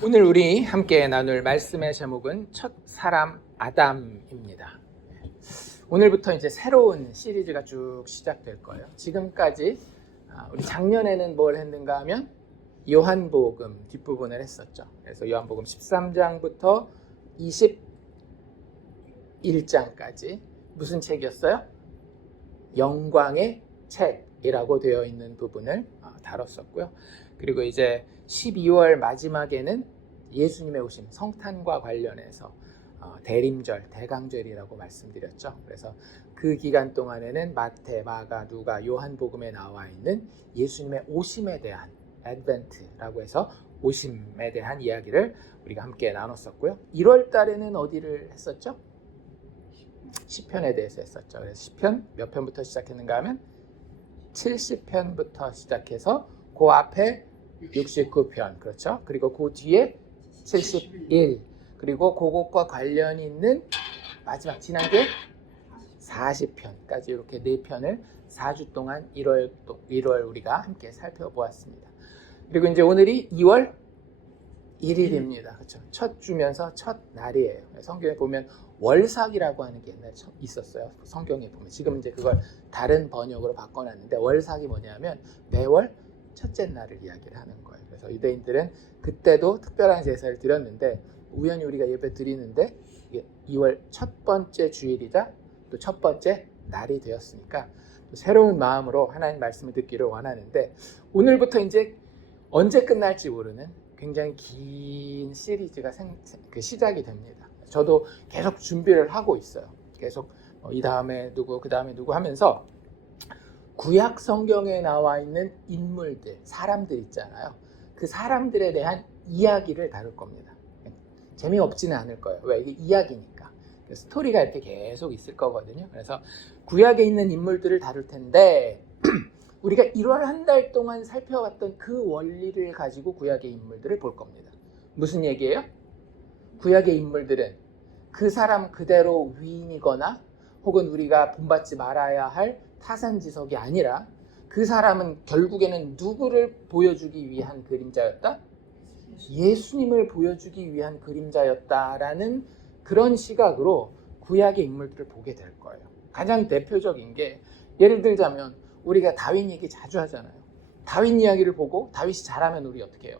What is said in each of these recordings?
오늘 우리 함께 나눌 말씀의 제목은 첫 사람 아담입니다. 오늘부터 이제 새로운 시리즈가 쭉 시작될 거예요. 지금까지 우리 작년에는 뭘 했는가 하면 요한복음 뒷부분을 했었죠. 그래서 요한복음 13장부터 21장까지 무슨 책이었어요? 영광의 책이라고 되어 있는 부분을 다뤘었고요. 그리고 이제 12월 마지막에는 예수님의 오심, 성탄과 관련해서 대림절, 대강절이라고 말씀드렸죠. 그래서 그 기간 동안에는 마태, 마가, 누가, 요한복음에 나와 있는 예수님의 오심에 대한 애드벤트라고 해서 오심에 대한 이야기를 우리가 함께 나눴었고요. 1월 달에는 어디를 했었죠? 시편에 대해서 했었죠. 그래서 시편 몇 편부터 시작했는가 하면 70편부터 시작해서 그 앞에 69편, 그렇죠? 그리고 그 뒤에 71, 그리고 그것과 관련이 있는 마지막 지난주에 40편까지 이렇게 4편을 4주 동안 1월 우리가 함께 살펴보았습니다. 그리고 이제 오늘이 2월 1일입니다. 그렇죠? 첫 주면서 첫 날이에요. 성경에 보면 월삭이라고 하는 게 옛날에 있었어요. 성경에 보면 지금 이제 그걸 다른 번역으로 바꿔놨는데 월삭이 뭐냐면 매월 첫째 날을 이야기를 하는 거예요. 그래서 유대인들은 그때도 특별한 제사를 드렸는데 우연히 우리가 예배 드리는데 이게 2월 첫 번째 주일이자 또 첫 번째 날이 되었으니까 또 새로운 마음으로 하나님 말씀을 듣기를 원하는데 오늘부터 이제 언제 끝날지 모르는 굉장히 긴 시리즈가 시작이 됩니다. 저도 계속 준비를 하고 있어요. 계속 이 다음에 누구, 그 다음에 누구 하면서 구약 성경에 나와 있는 인물들, 사람들 있잖아요. 그 사람들에 대한 이야기를 다룰 겁니다. 재미없지는 않을 거예요. 왜? 이게 이야기니까. 스토리가 이렇게 계속 있을 거거든요. 그래서 구약에 있는 인물들을 다룰 텐데 우리가 1월 한 달 동안 살펴왔던 그 원리를 가지고 구약의 인물들을 볼 겁니다. 무슨 얘기예요? 구약의 인물들은 그 사람 그대로 위인이거나 혹은 우리가 본받지 말아야 할 타산지석이 아니라 그 사람은 결국에는 누구를 보여주기 위한 그림자였다? 예수님을 보여주기 위한 그림자였다라는 그런 시각으로 구약의 인물들을 보게 될 거예요. 가장 대표적인 게 예를 들자면 우리가 다윗 얘기 자주 하잖아요. 다윗 이야기를 보고 다윗이 잘하면 우리 어떻게 해요?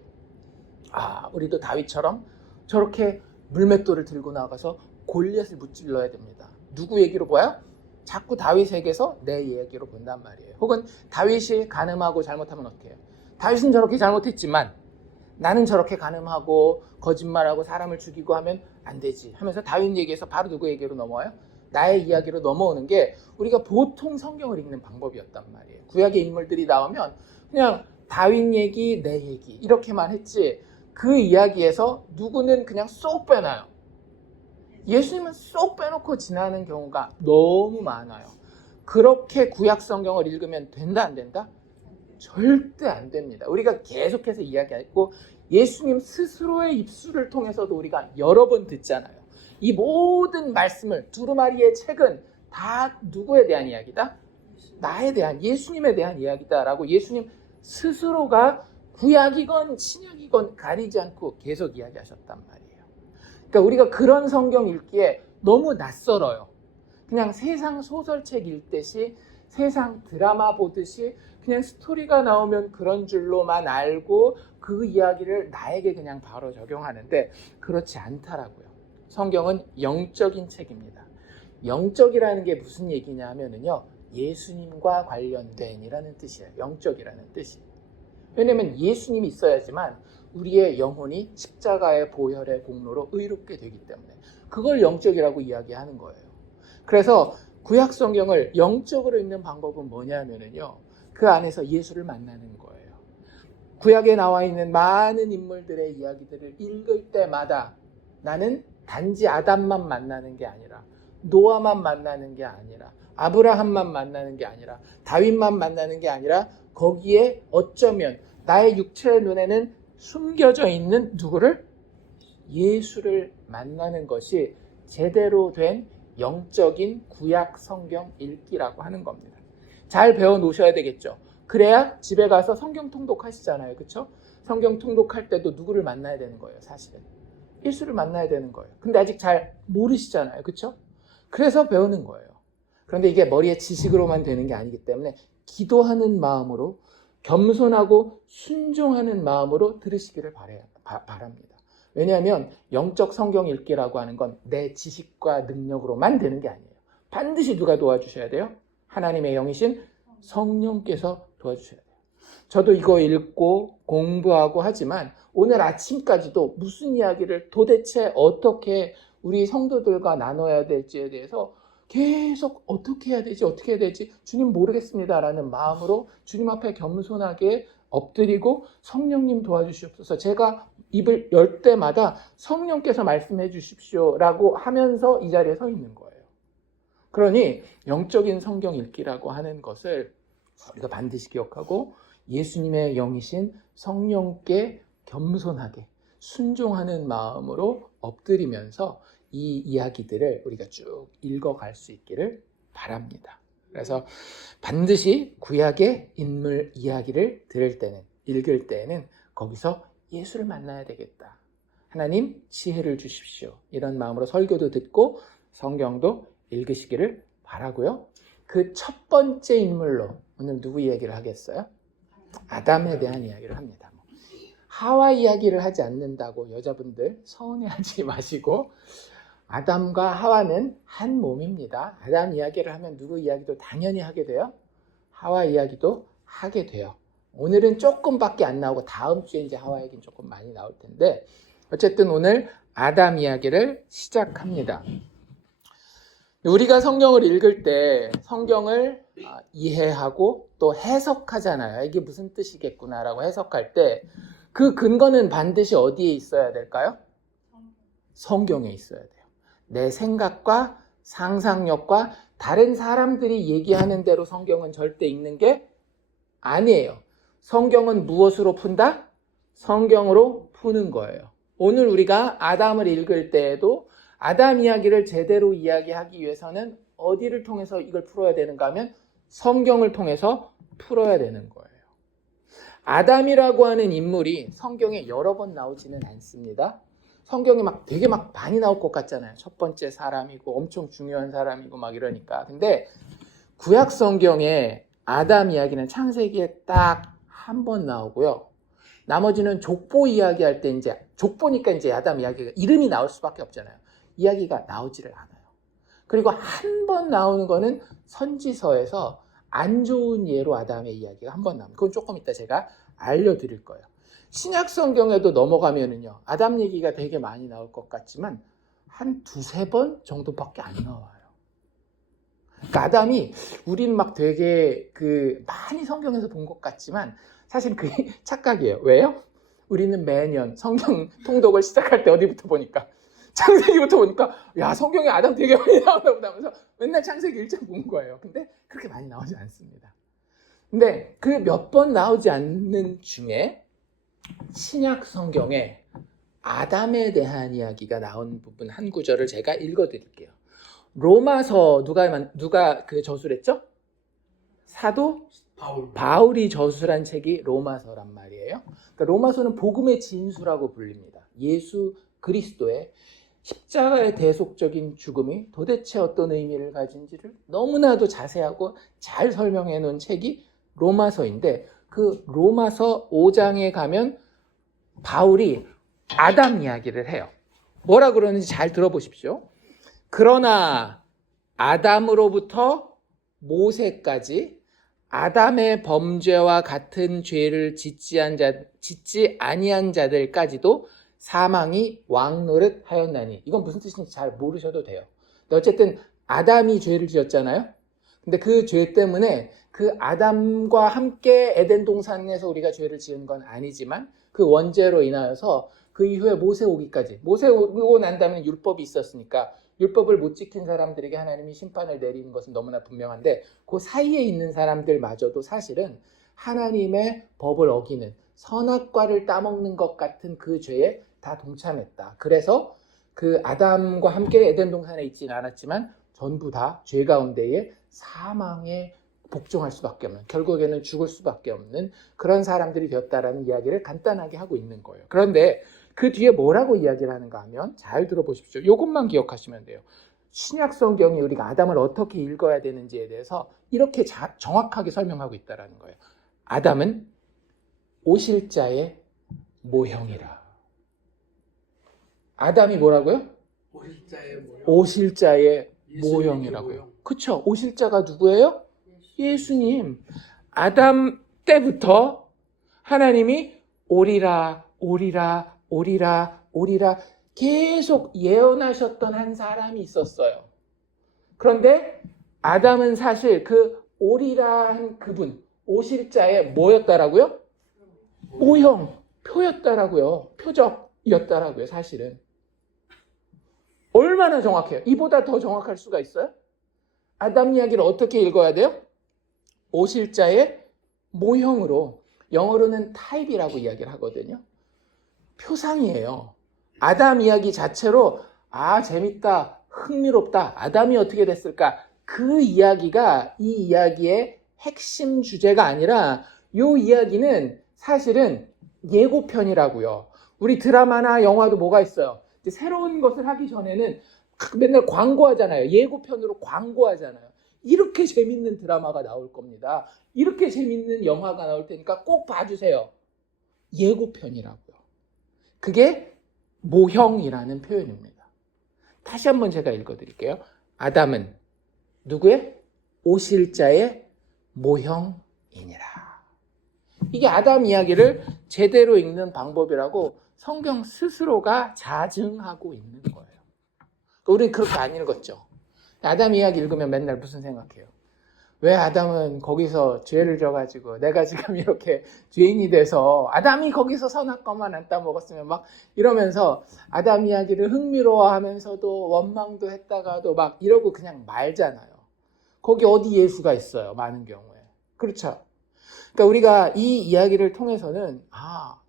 우리도 다윗처럼 저렇게 물맷돌을 들고 나가서 골리앗을 무찔러야 됩니다. 누구 얘기로 봐요? 자꾸 다윗에게서 내 얘기로 본단 말이에요. 혹은 다윗이 간음하고 잘못하면 어떻게 해요? 다윗은 저렇게 잘못했지만 나는 저렇게 간음하고 거짓말하고 사람을 죽이고 하면 안 되지 하면서 다윗 얘기에서 바로 누구 얘기로 넘어와요? 나의 이야기로 넘어오는 게 우리가 보통 성경을 읽는 방법이었단 말이에요. 구약의 인물들이 나오면 그냥 다윗 얘기, 내 얘기 이렇게만 했지 그 이야기에서 누구는 그냥 쏙 빼놔요. 예수님은 쏙 빼놓고 지나는 경우가 너무 많아요. 그렇게 구약 성경을 읽으면 된다 안 된다? 절대 안 됩니다. 우리가 계속해서 이야기했고 예수님 스스로의 입술을 통해서도 우리가 여러 번 듣잖아요. 이 모든 말씀을 두루마리의 책은 다 누구에 대한 이야기다? 나에 대한, 예수님에 대한 이야기다라고 예수님 스스로가 구약이건 신약이건 가리지 않고 계속 이야기하셨단 말이에요. 그러니까 우리가 그런 성경 읽기에 너무 낯설어요. 그냥 세상 소설책 읽듯이 세상 드라마 보듯이 그냥 스토리가 나오면 그런 줄로만 알고 그 이야기를 나에게 그냥 바로 적용하는데 그렇지 않다라고요. 성경은 영적인 책입니다. 영적이라는 게 무슨 얘기냐 하면은요, 예수님과 관련된이라는 뜻이에요. 영적이라는 뜻이. 왜냐면 예수님이 있어야지만 우리의 영혼이 십자가의 보혈의 공로로 의롭게 되기 때문에 그걸 영적이라고 이야기하는 거예요. 그래서 구약 성경을 영적으로 읽는 방법은 뭐냐면은요, 그 안에서 예수를 만나는 거예요. 구약에 나와 있는 많은 인물들의 이야기들을 읽을 때마다 나는 단지 아담만 만나는 게 아니라 노아만 만나는 게 아니라 아브라함만 만나는 게 아니라 다윗만 만나는 게 아니라 거기에 어쩌면 나의 육체의 눈에는 숨겨져 있는 누구를? 예수를 만나는 것이 제대로 된 영적인 구약 성경 읽기라고 하는 겁니다. 잘 배워 놓으셔야 되겠죠. 그래야 집에 가서 성경 통독하시잖아요. 그렇죠? 성경 통독할 때도 누구를 만나야 되는 거예요, 사실은. 예수를 만나야 되는 거예요. 근데 아직 잘 모르시잖아요. 그렇죠? 그래서 배우는 거예요. 그런데 이게 머리의 지식으로만 되는 게 아니기 때문에 기도하는 마음으로, 겸손하고 순종하는 마음으로 들으시기를 바랍니다. 왜냐하면 영적 성경 읽기라고 하는 건 내 지식과 능력으로만 되는 게 아니에요. 반드시 누가 도와주셔야 돼요? 하나님의 영이신 성령께서 도와주셔야 돼요. 저도 이거 읽고 공부하고 하지만 오늘 아침까지도 무슨 이야기를 도대체 어떻게 우리 성도들과 나눠야 될지에 대해서 계속 어떻게 해야 되지 주님 모르겠습니다라는 마음으로 주님 앞에 겸손하게 엎드리고 성령님 도와주시옵소서, 제가 입을 열 때마다 성령께서 말씀해 주십시오라고 하면서 이 자리에 서 있는 거예요. 그러니 영적인 성경 읽기라고 하는 것을 우리가 반드시 기억하고 예수님의 영이신 성령께 겸손하게 순종하는 마음으로 엎드리면서 이 이야기들을 우리가 쭉 읽어갈 수 있기를 바랍니다. 그래서 반드시 구약의 인물 이야기를 읽을 때는 거기서 예수를 만나야 되겠다. 하나님 지혜를 주십시오. 이런 마음으로 설교도 듣고 성경도 읽으시기를 바라고요. 그 첫 번째 인물로 오늘 누구 이야기를 하겠어요? 아담에 대한 이야기를 합니다. 하와 이야기를 하지 않는다고 여자분들 서운해하지 마시고, 아담과 하와는 한 몸입니다. 아담 이야기를 하면 누구 이야기도 당연히 하게 돼요. 하와 이야기도 하게 돼요. 오늘은 조금밖에 안 나오고 다음 주에 이제 하와 이야기는 조금 많이 나올 텐데, 어쨌든 오늘 아담 이야기를 시작합니다. 우리가 성경을 읽을 때 성경을 이해하고 또 해석하잖아요. 이게 무슨 뜻이겠구나라고 해석할 때 그 근거는 반드시 어디에 있어야 될까요? 성경에 있어야 돼요. 내 생각과 상상력과 다른 사람들이 얘기하는 대로 성경은 절대 읽는 게 아니에요. 성경은 무엇으로 푼다? 성경으로 푸는 거예요. 오늘 우리가 아담을 읽을 때에도 아담 이야기를 제대로 이야기하기 위해서는 어디를 통해서 이걸 풀어야 되는가 하면 성경을 통해서 풀어야 되는 거예요. 아담이라고 하는 인물이 성경에 여러 번 나오지는 않습니다. 성경에 되게 많이 나올 것 같잖아요. 첫 번째 사람이고 엄청 중요한 사람이고 이러니까. 근데 구약 성경에 아담 이야기는 창세기에 딱 한 번 나오고요. 나머지는 족보 이야기할 때 족보니까 아담 이야기가 이름이 나올 수밖에 없잖아요. 이야기가 나오지를 않아요. 그리고 한 번 나오는 거는 선지서에서 안 좋은 예로 아담의 이야기가 한 번 나옵니다. 그건 조금 이따 제가 알려드릴 거예요. 신약 성경에도 넘어가면은요, 아담 얘기가 되게 많이 나올 것 같지만 한 두세 번 정도밖에 안 나와요. 그러니까 아담이 우리는 되게 많이 성경에서 본 것 같지만 사실 그게 착각이에요. 왜요? 우리는 매년 성경 통독을 시작할 때 어디부터 보니까 창세기부터 보니까 야, 성경에 아담 되게 많이 나오나 보다 하면서 맨날 창세기 1장 본 거예요. 근데 그렇게 많이 나오지 않습니다. 근데 그 몇 번 나오지 않는 중에 신약 성경에 아담에 대한 이야기가 나온 부분 한 구절을 제가 읽어드릴게요. 로마서 누가 그 저술을 했죠? 사도 바울이 저술한 책이 로마서란 말이에요. 그러니까 로마서는 복음의 진수라고 불립니다. 예수 그리스도의 십자가의 대속적인 죽음이 도대체 어떤 의미를 가진지를 너무나도 자세하고 잘 설명해 놓은 책이 로마서인데, 그 로마서 5장에 가면 바울이 아담 이야기를 해요. 뭐라 그러는지 잘 들어보십시오. 그러나 아담으로부터 모세까지 아담의 범죄와 같은 죄를 짓지 아니한 자들까지도 사망이 왕노릇 하였나니. 이건 무슨 뜻인지 잘 모르셔도 돼요. 근데 어쨌든 아담이 죄를 지었잖아요. 근데 그 죄 때문에 그 아담과 함께 에덴 동산에서 우리가 죄를 지은 건 아니지만 그 원죄로 인하여서 그 이후에 모세 오기까지, 모세 오고 난 다음에 율법이 있었으니까 율법을 못 지킨 사람들에게 하나님이 심판을 내리는 것은 너무나 분명한데, 그 사이에 있는 사람들마저도 사실은 하나님의 법을 어기는 선악과를 따먹는 것 같은 그 죄에 다 동참했다. 그래서 그 아담과 함께 에덴 동산에 있지는 않았지만 전부 다 죄 가운데에 사망의 복종할 수밖에 없는, 결국에는 죽을 수밖에 없는 그런 사람들이 되었다라는 이야기를 간단하게 하고 있는 거예요. 그런데 그 뒤에 뭐라고 이야기를 하는가 하면 잘 들어보십시오. 이것만 기억하시면 돼요. 신약 성경이 우리가 아담을 어떻게 읽어야 되는지에 대해서 이렇게 정확하게 설명하고 있다는 거예요. 아담은 오실자의 모형이라. 아담이 뭐라고요? 오실자의 모형이라고요. 그쵸? 오실자가 누구예요? 예수님. 아담 때부터 하나님이 오리라, 오리라, 오리라, 오리라 계속 예언하셨던 한 사람이 있었어요. 그런데 아담은 사실 그 오리라 한 그분, 오실자의 뭐였다라고요? 모형, 표였다라고요. 표적이었다라고요, 사실은. 얼마나 정확해요? 이보다 더 정확할 수가 있어요? 아담 이야기를 어떻게 읽어야 돼요? 오실자의 모형으로, 영어로는 타입이라고 이야기를 하거든요. 표상이에요. 아담 이야기 자체로 재밌다, 흥미롭다, 아담이 어떻게 됐을까? 그 이야기가 이 이야기의 핵심 주제가 아니라 이 이야기는 사실은 예고편이라고요. 우리 드라마나 영화도 뭐가 있어요? 이제 새로운 것을 하기 전에는 맨날 광고하잖아요. 예고편으로 광고하잖아요. 이렇게 재밌는 드라마가 나올 겁니다. 이렇게 재밌는 영화가 나올 테니까 꼭 봐주세요. 예고편이라고요. 그게 모형이라는 표현입니다. 다시 한번 제가 읽어드릴게요. 아담은 누구의? 오실자의 모형이니라. 이게 아담 이야기를 제대로 읽는 방법이라고 성경 스스로가 자증하고 있는 거예요. 우리는 그렇게 안 읽었죠. 아담 이야기 읽으면 맨날 무슨 생각해요? 왜 아담은 거기서 죄를 져가지고 내가 지금 이렇게 죄인이 돼서 아담이 거기서 선악과만 안 따먹었으면 막 이러면서 아담 이야기를 흥미로워하면서도 원망도 했다가도 막 이러고 그냥 말잖아요. 거기 어디 예수가 있어요, 많은 경우에. 그렇죠? 그러니까 우리가 이 이야기를 통해서는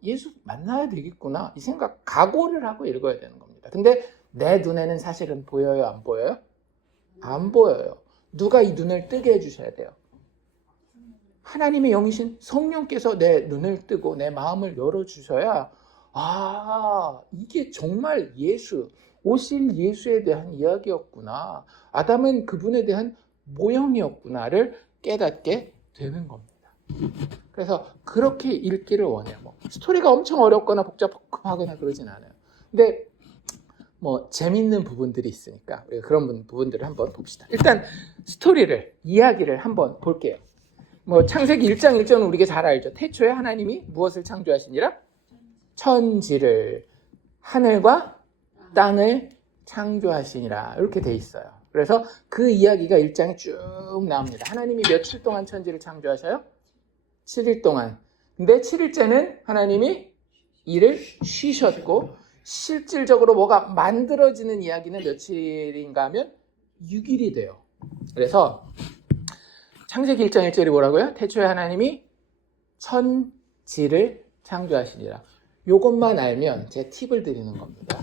예수 만나야 되겠구나 이 생각, 각오를 하고 읽어야 되는 겁니다. 근데 내 눈에는 사실은 보여요, 안 보여요? 안 보여요. 누가 이 눈을 뜨게 해주셔야 돼요? 하나님의 영이신 성령께서 내 눈을 뜨고 내 마음을 열어주셔야 이게 정말 예수, 오실 예수에 대한 이야기였구나, 아담은 그분에 대한 모형이었구나를 깨닫게 되는 겁니다. 그래서 그렇게 읽기를 원해요. 스토리가 엄청 어렵거나 복잡하거나 그러진 않아요. 근데 재밌는 부분들이 있으니까 우리가 그런 부분들을 한번 봅시다. 일단 스토리를, 이야기를 한번 볼게요. 창세기 1장 1절은 우리가 잘 알죠. 태초에 하나님이 무엇을 창조하시니라? 천지를, 하늘과 땅을 창조하시니라, 이렇게 돼 있어요. 그래서 그 이야기가 1장에 쭉 나옵니다. 하나님이 며칠 동안 천지를 창조하셔요? 7일 동안. 근데 7일째는 하나님이 일을 쉬셨고, 실질적으로 뭐가 만들어지는 이야기는 며칠인가 하면 6일이 돼요. 그래서 창세기 1장 1절이 뭐라고요? 태초에 하나님이 천지를 창조하시니라. 이것만 알면 제 팁을 드리는 겁니다.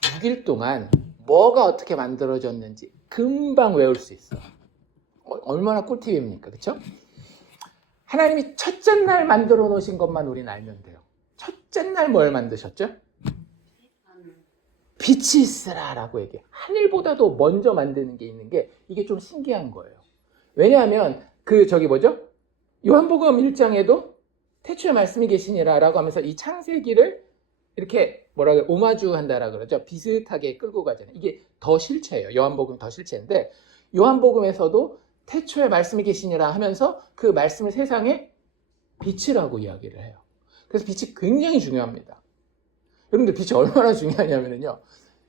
6일 동안 뭐가 어떻게 만들어졌는지 금방 외울 수 있어요. 얼마나 꿀팁입니까? 그렇죠? 하나님이 첫째 날 만들어 놓으신 것만 우리는 알면 돼요. 첫째 날 뭘 만드셨죠? 빛이 있으라라고 얘기해요. 하늘보다도 먼저 만드는 게 있는 게 이게 좀 신기한 거예요. 왜냐하면 요한복음 1장에도 태초에 말씀이 계시니라라고 하면서 이 창세기를 이렇게 오마주 한다라 그러죠. 비슷하게 끌고 가잖아요. 이게 더 실체예요. 요한복음 더 실체인데, 요한복음에서도 태초에 말씀이 계시니라 하면서 그 말씀을 세상에 빛이라고 이야기를 해요. 그래서 빛이 굉장히 중요합니다. 여러분들 빛이 얼마나 중요하냐면요,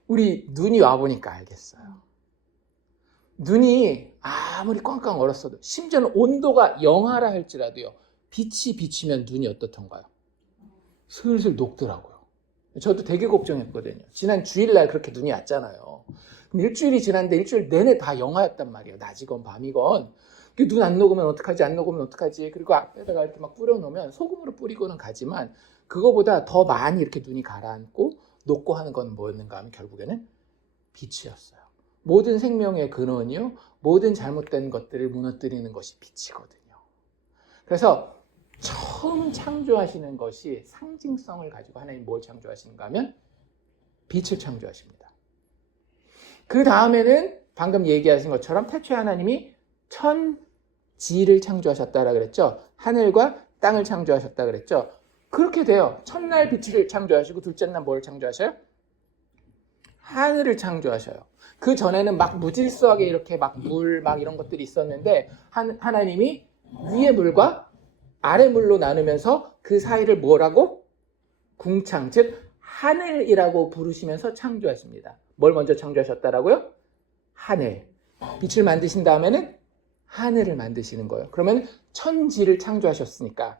우리 눈이 와보니까 알겠어요. 눈이 아무리 꽝꽝 얼었어도, 심지어는 온도가 영하라 할지라도요, 빛이 비치면 눈이 어떻던가요? 슬슬 녹더라고요. 저도 되게 걱정했거든요. 지난 주일날 그렇게 눈이 왔잖아요. 일주일이 지났는데 일주일 내내 다 영하였단 말이에요. 낮이건 밤이건. 눈 안 녹으면 어떡하지, 안 녹으면 어떡하지. 그리고 앞에다가 이렇게 막 뿌려놓으면 소금으로 뿌리고는 가지만, 그거보다 더 많이 이렇게 눈이 가라앉고 녹고 하는 건 뭐였는가 하면 결국에는 빛이었어요. 모든 생명의 근원이요, 모든 잘못된 것들을 무너뜨리는 것이 빛이거든요. 그래서 처음 창조하시는 것이 상징성을 가지고 하나님 뭘 창조하시는가 하면 빛을 창조하십니다. 그 다음에는 방금 얘기하신 것처럼 태초에 하나님이 천지를 창조하셨다라 그랬죠. 하늘과 땅을 창조하셨다 그랬죠. 그렇게 돼요. 첫날 빛을 창조하시고 둘째 날 뭘 창조하셔요? 하늘을 창조하셔요. 그 전에는 막 무질서하게 이렇게 막 물 막 이런 것들이 있었는데 하나님이 위의 물과 아래 물로 나누면서 그 사이를 뭐라고? 궁창, 즉 하늘이라고 부르시면서 창조하십니다. 뭘 먼저 창조하셨다라고요? 하늘. 빛을 만드신 다음에는 하늘을 만드시는 거예요. 그러면 천지를 창조하셨으니까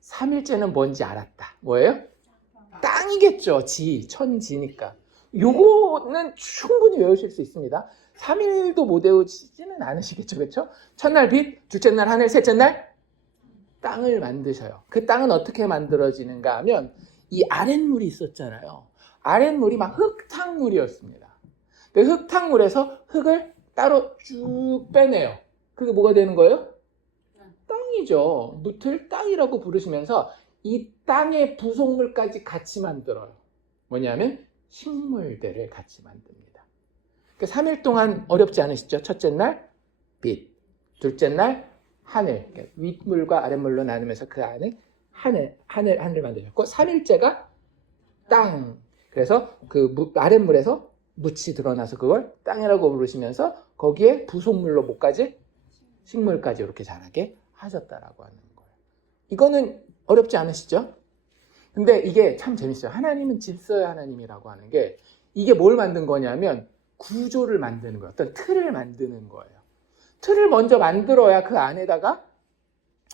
3일째는 뭔지 알았다. 뭐예요? 땅이겠죠. 천지니까. 요거는 충분히 외우실 수 있습니다. 3일도 못 외우시지는 않으시겠죠. 그렇죠? 첫날 빛, 둘째 날 하늘, 셋째 날 땅을 만드셔요. 그 땅은 어떻게 만들어지는가 하면 이 아랫물이 있었잖아요. 아랫물이 막 흙탕물이었습니다. 그 흙탕물에서 흙을 따로 쭉 빼내요. 그게 뭐가 되는 거예요? 땅이죠. 묻을 땅이라고 부르시면서 이 땅의 부속물까지 같이 만들어요. 뭐냐면 식물들을 같이 만듭니다. 3일 동안 어렵지 않으시죠? 첫째 날 빛, 둘째 날 하늘, 윗물과 아랫물로 나누면서 그 안에 하늘 만드셨고 3일째가 땅. 그래서 그 아랫물에서 묻이 드러나서 그걸 땅이라고 부르시면서 거기에 부속물로 뭐까지? 식물까지 이렇게 자라게 하셨다라고 하는 거예요. 이거는 어렵지 않으시죠? 근데 이게 참 재밌어요. 하나님은 질서의 하나님이라고 하는 게 이게 뭘 만든 거냐면 구조를 만드는 거예요. 어떤 틀을 만드는 거예요. 틀을 먼저 만들어야 그 안에다가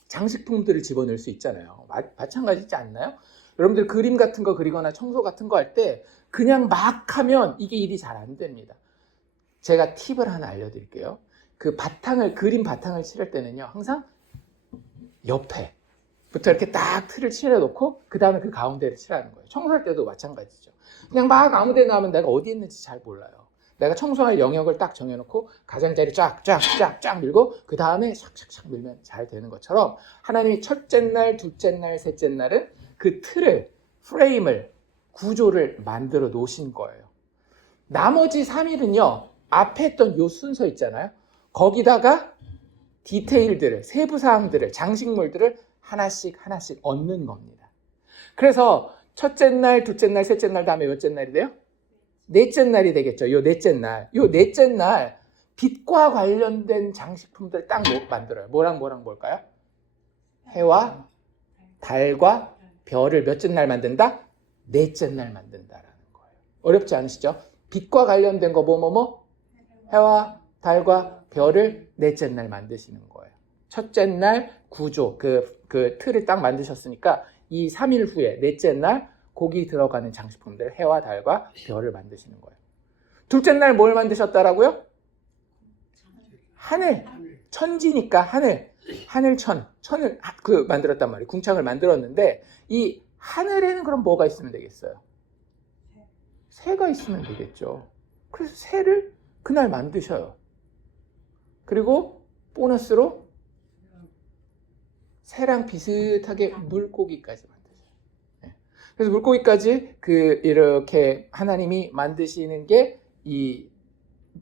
장식품들을 집어넣을 수 있잖아요. 마찬가지지 않나요? 여러분들 그림 같은 거 그리거나 청소 같은 거 할 때 그냥 막 하면 이게 일이 잘 안 됩니다. 제가 팁을 하나 알려드릴게요. 그 그림 바탕을 칠할 때는요, 항상 옆에부터 이렇게 딱 틀을 칠해놓고 그 다음에 그 가운데를 칠하는 거예요. 청소할 때도 마찬가지죠. 그냥 막 아무 데나 하면 내가 어디 있는지 잘 몰라요. 내가 청소할 영역을 딱 정해놓고 가장자리 쫙 밀고 그 다음에 샥샥샥 밀면 잘 되는 것처럼 하나님이 첫째 날, 둘째 날, 셋째 날은 그 틀을, 프레임을, 구조를 만들어 놓으신 거예요. 나머지 3일은요, 앞에 했던 요 순서 있잖아요. 거기다가 디테일들을, 세부사항들을, 장식물들을 하나씩 얻는 겁니다. 그래서 첫째 날, 둘째 날, 셋째 날 다음에 몇째 날이 돼요? 넷째 날이 되겠죠. 요 넷째 날 빛과 관련된 장식품들 딱 만들어요. 뭐랑 뭘까요? 해와 달과 별을 몇째 날 만든다? 넷째 날 만든다라는 거예요. 어렵지 않으시죠? 빛과 관련된 거 해와 달과 별을 넷째 날 만드시는 거예요. 첫째 날 구조, 그 틀을 딱 만드셨으니까 이 3일 후에 넷째 날 거기 들어가는 장식품들, 해와 달과 별을 만드시는 거예요. 둘째 날 뭘 만드셨다라고요? 하늘. 천지니까 하늘천을 만들었단 말이에요. 궁창을 만들었는데 이 하늘에는 그럼 뭐가 있으면 되겠어요? 새가 있으면 되겠죠. 그래서 새를 그날 만드셔요. 그리고 보너스로 새랑 비슷하게 물고기까지 만드셔요. 그래서 물고기까지 이렇게 하나님이 만드시는 게 이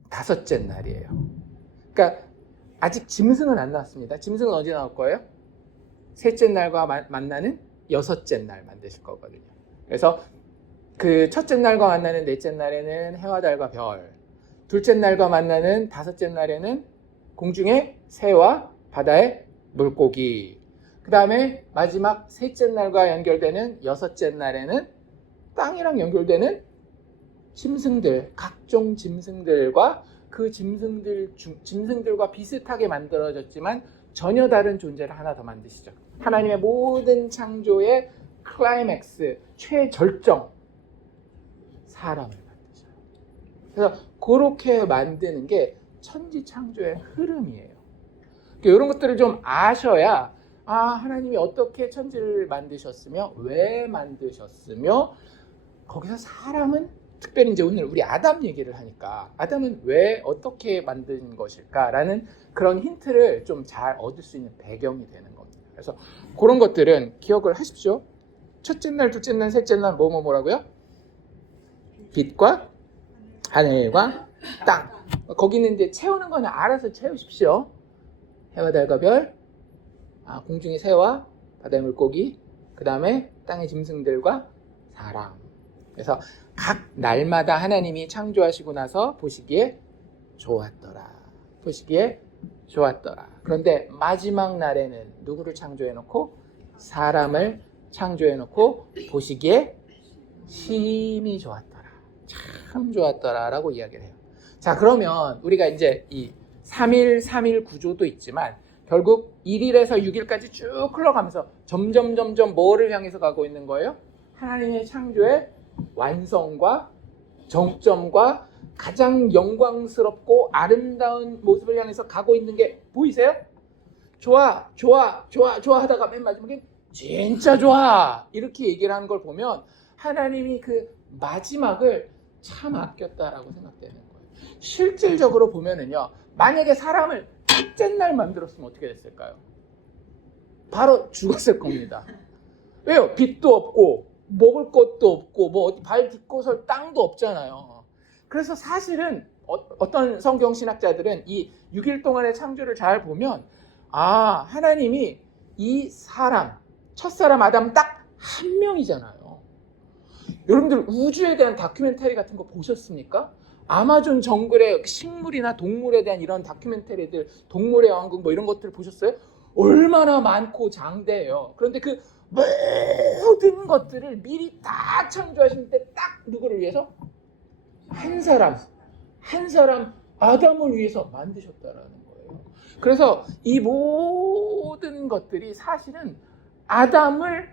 다섯째 날이에요. 그러니까 아직 짐승은 안 나왔습니다. 짐승은 언제 나올 거예요? 셋째 날과 만나는 여섯째 날 만드실 거거든요. 그래서 그 첫째 날과 만나는 넷째 날에는 해와 달과 별, 둘째 날과 만나는 다섯째 날에는 공중의 새와 바다의 물고기, 그 다음에 마지막 셋째 날과 연결되는 여섯째 날에는 땅이랑 연결되는 짐승들, 각종 짐승들과 그 짐승들과 비슷하게 만들어졌지만 전혀 다른 존재를 하나 더 만드시죠. 하나님의 모든 창조의 클라이맥스, 최절정, 사람을 만드셔요. 그래서 그렇게 만드는 게 천지 창조의 흐름이에요. 이런 것들을 좀 아셔야 하나님이 어떻게 천지를 만드셨으며 왜 만드셨으며 거기서 사람은 특별히 이제 오늘 우리 아담 얘기를 하니까 아담은 왜 어떻게 만든 것일까라는 그런 힌트를 좀 잘 얻을 수 있는 배경이 되는 겁니다. 그래서 그런 것들은 기억을 하십시오. 첫째 날, 둘째 날, 셋째 날 뭐라고요? 빛과 하늘과 땅. 거기는 이제 채우는 거는 알아서 채우십시오. 해와 달과 별, 공중의 새와 바다의 물고기, 그 다음에 땅의 짐승들과 사람. 그래서 각 날마다 하나님이 창조하시고 나서 보시기에 좋았더라. 보시기에 좋았더라. 그런데 마지막 날에는 누구를 창조해놓고? 사람을 창조해놓고 보시기에 심히 좋았더라. 참 좋았더라 라고 이야기를 해요. 자, 그러면 우리가 이제 이 3일 구조도 있지만 결국 1일에서 6일까지 쭉 흘러가면서 점점 뭐를 향해서 가고 있는 거예요? 하나님의 창조의 완성과 정점과 가장 영광스럽고 아름다운 모습을 향해서 가고 있는 게 보이세요? 좋아 하다가 맨 마지막에 진짜 좋아 이렇게 얘기를 하는 걸 보면 하나님이 그 마지막을 참 아꼈다라고 생각되는 거예요. 실질적으로 보면은요, 만약에 사람을 첫째 날 만들었으면 어떻게 됐을까요? 바로 죽었을 겁니다. 왜요? 빛도 없고 먹을 것도 없고 뭐 어디 발 딛고 설 땅도 없잖아요. 그래서 사실은 어떤 성경 신학자들은 이 6일 동안의 창조를 잘 보면 하나님이 이 사람, 첫사람 아담 딱 한 명이잖아요. 여러분들 우주에 대한 다큐멘터리 같은 거 보셨습니까? 아마존 정글의 식물이나 동물에 대한 이런 다큐멘터리들, 동물의 왕국 뭐 이런 것들 보셨어요? 얼마나 많고 장대해요. 그런데 그 모든 것들을 미리 다 창조하신 때 딱 누구를 위해서? 한 사람 아담을 위해서 만드셨다라는 거예요. 그래서 이 모든 것들이 사실은 아담을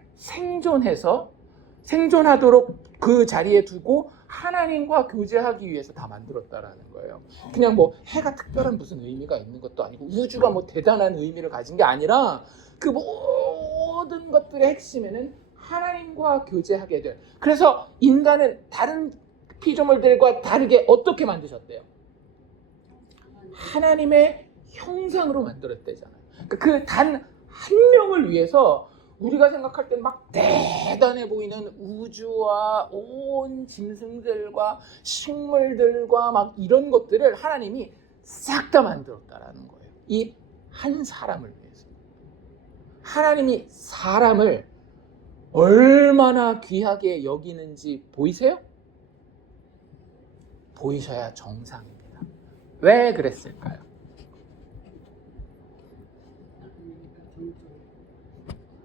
생존하도록 그 자리에 두고 하나님과 교제하기 위해서 다 만들었다라는 거예요. 그냥 뭐 해가 특별한 무슨 의미가 있는 것도 아니고 우주가 뭐 대단한 의미를 가진 게 아니라 그 모든 것들의 핵심에는 하나님과 교제하게 될. 그래서 인간은 다른 피조물들과 다르게 어떻게 만드셨대요? 하나님의 형상으로 만들었대잖아요. 그 단 한 명을 위해서 우리가 생각할 때는 막 대단해 보이는 우주와 온 짐승들과 식물들과 막 이런 것들을 하나님이 싹 다 만들었다라는 거예요. 이 한 사람을 위해서. 하나님이 사람을 얼마나 귀하게 여기는지 보이세요? 보이셔야 정상입니다. 왜 그랬을까요?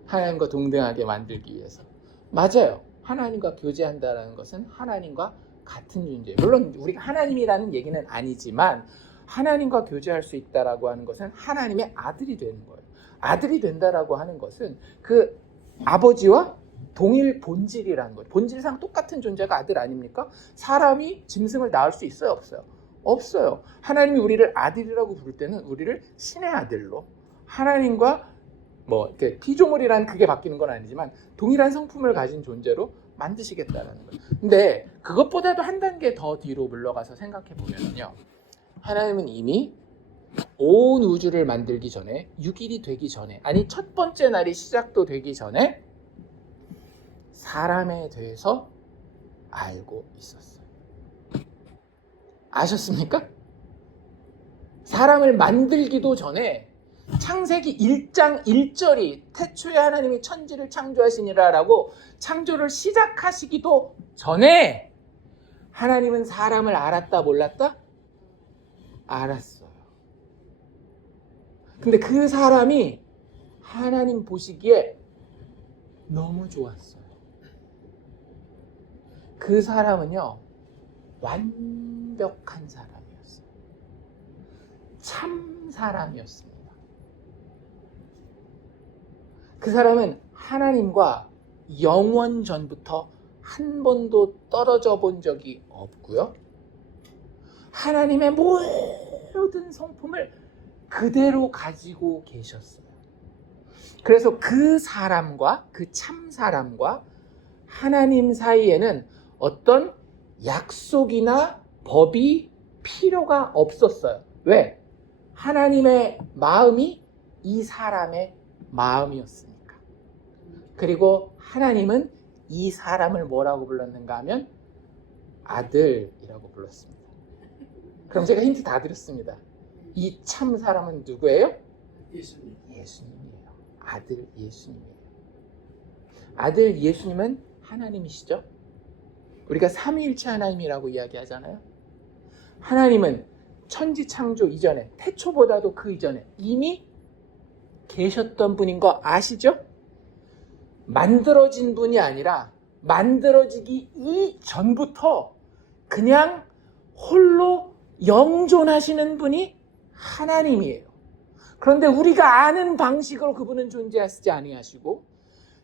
하나님과 동등하게 만들기 위해서. 맞아요. 하나님과 교제한다는 것은 하나님과 같은 존재. 물론 우리가 하나님이라는 얘기는 아니지만 하나님과 교제할 수 있다라고 하는 것은 하나님의 아들이 되는 거예요. 아들이 된다라고 하는 것은 그 아버지와 동일 본질이라는 거예요. 본질상 똑같은 존재가 아들 아닙니까? 사람이 짐승을 낳을 수 있어요? 없어요? 없어요. 하나님이 우리를 아들이라고 부를 때는 우리를 신의 아들로 하나님과 피조물이란 그게 바뀌는 건 아니지만 동일한 성품을 가진 존재로 만드시겠다라는 거예요. 근데 그것보다도 한 단계 더 뒤로 물러가서 생각해 보면요, 하나님은 이미 온 우주를 만들기 전에 6일이 되기 전에 첫 번째 날이 시작도 되기 전에 사람에 대해서 알고 있었어요. 아셨습니까? 사람을 만들기도 전에 창세기 1장 1절이 태초에 하나님이 천지를 창조하시니라 라고 창조를 시작하시기도 전에 하나님은 사람을 알았다 몰랐다? 알았어요. 근데 그 사람이 하나님 보시기에 너무 좋았어요. 그 사람은요, 완벽한 사람이었어요. 참 사람이었습니다. 그 사람은 하나님과 영원 전부터 한 번도 떨어져 본 적이 없고요. 하나님의 모든 성품을 그대로 가지고 계셨어요. 그래서 그 사람과 그 참 사람과 하나님 사이에는 어떤 약속이나 법이 필요가 없었어요. 왜? 하나님의 마음이 이 사람의 마음이었으니까. 그리고 하나님은 이 사람을 뭐라고 불렀는가 하면 아들이라고 불렀습니다. 그럼 제가 힌트 다 드렸습니다. 이 참 사람은 누구예요? 예수님이에요. 아들 예수님이에요. 아들 예수님은 하나님이시죠? 우리가 삼위일체 하나님이라고 이야기하잖아요. 하나님은 천지 창조 이전에, 태초보다도 그 이전에 이미 계셨던 분인 거 아시죠? 만들어진 분이 아니라 만들어지기 이전부터 그냥 홀로 영존하시는 분이 하나님이에요. 그런데 우리가 아는 방식으로 그분은 존재하시지 아니하시고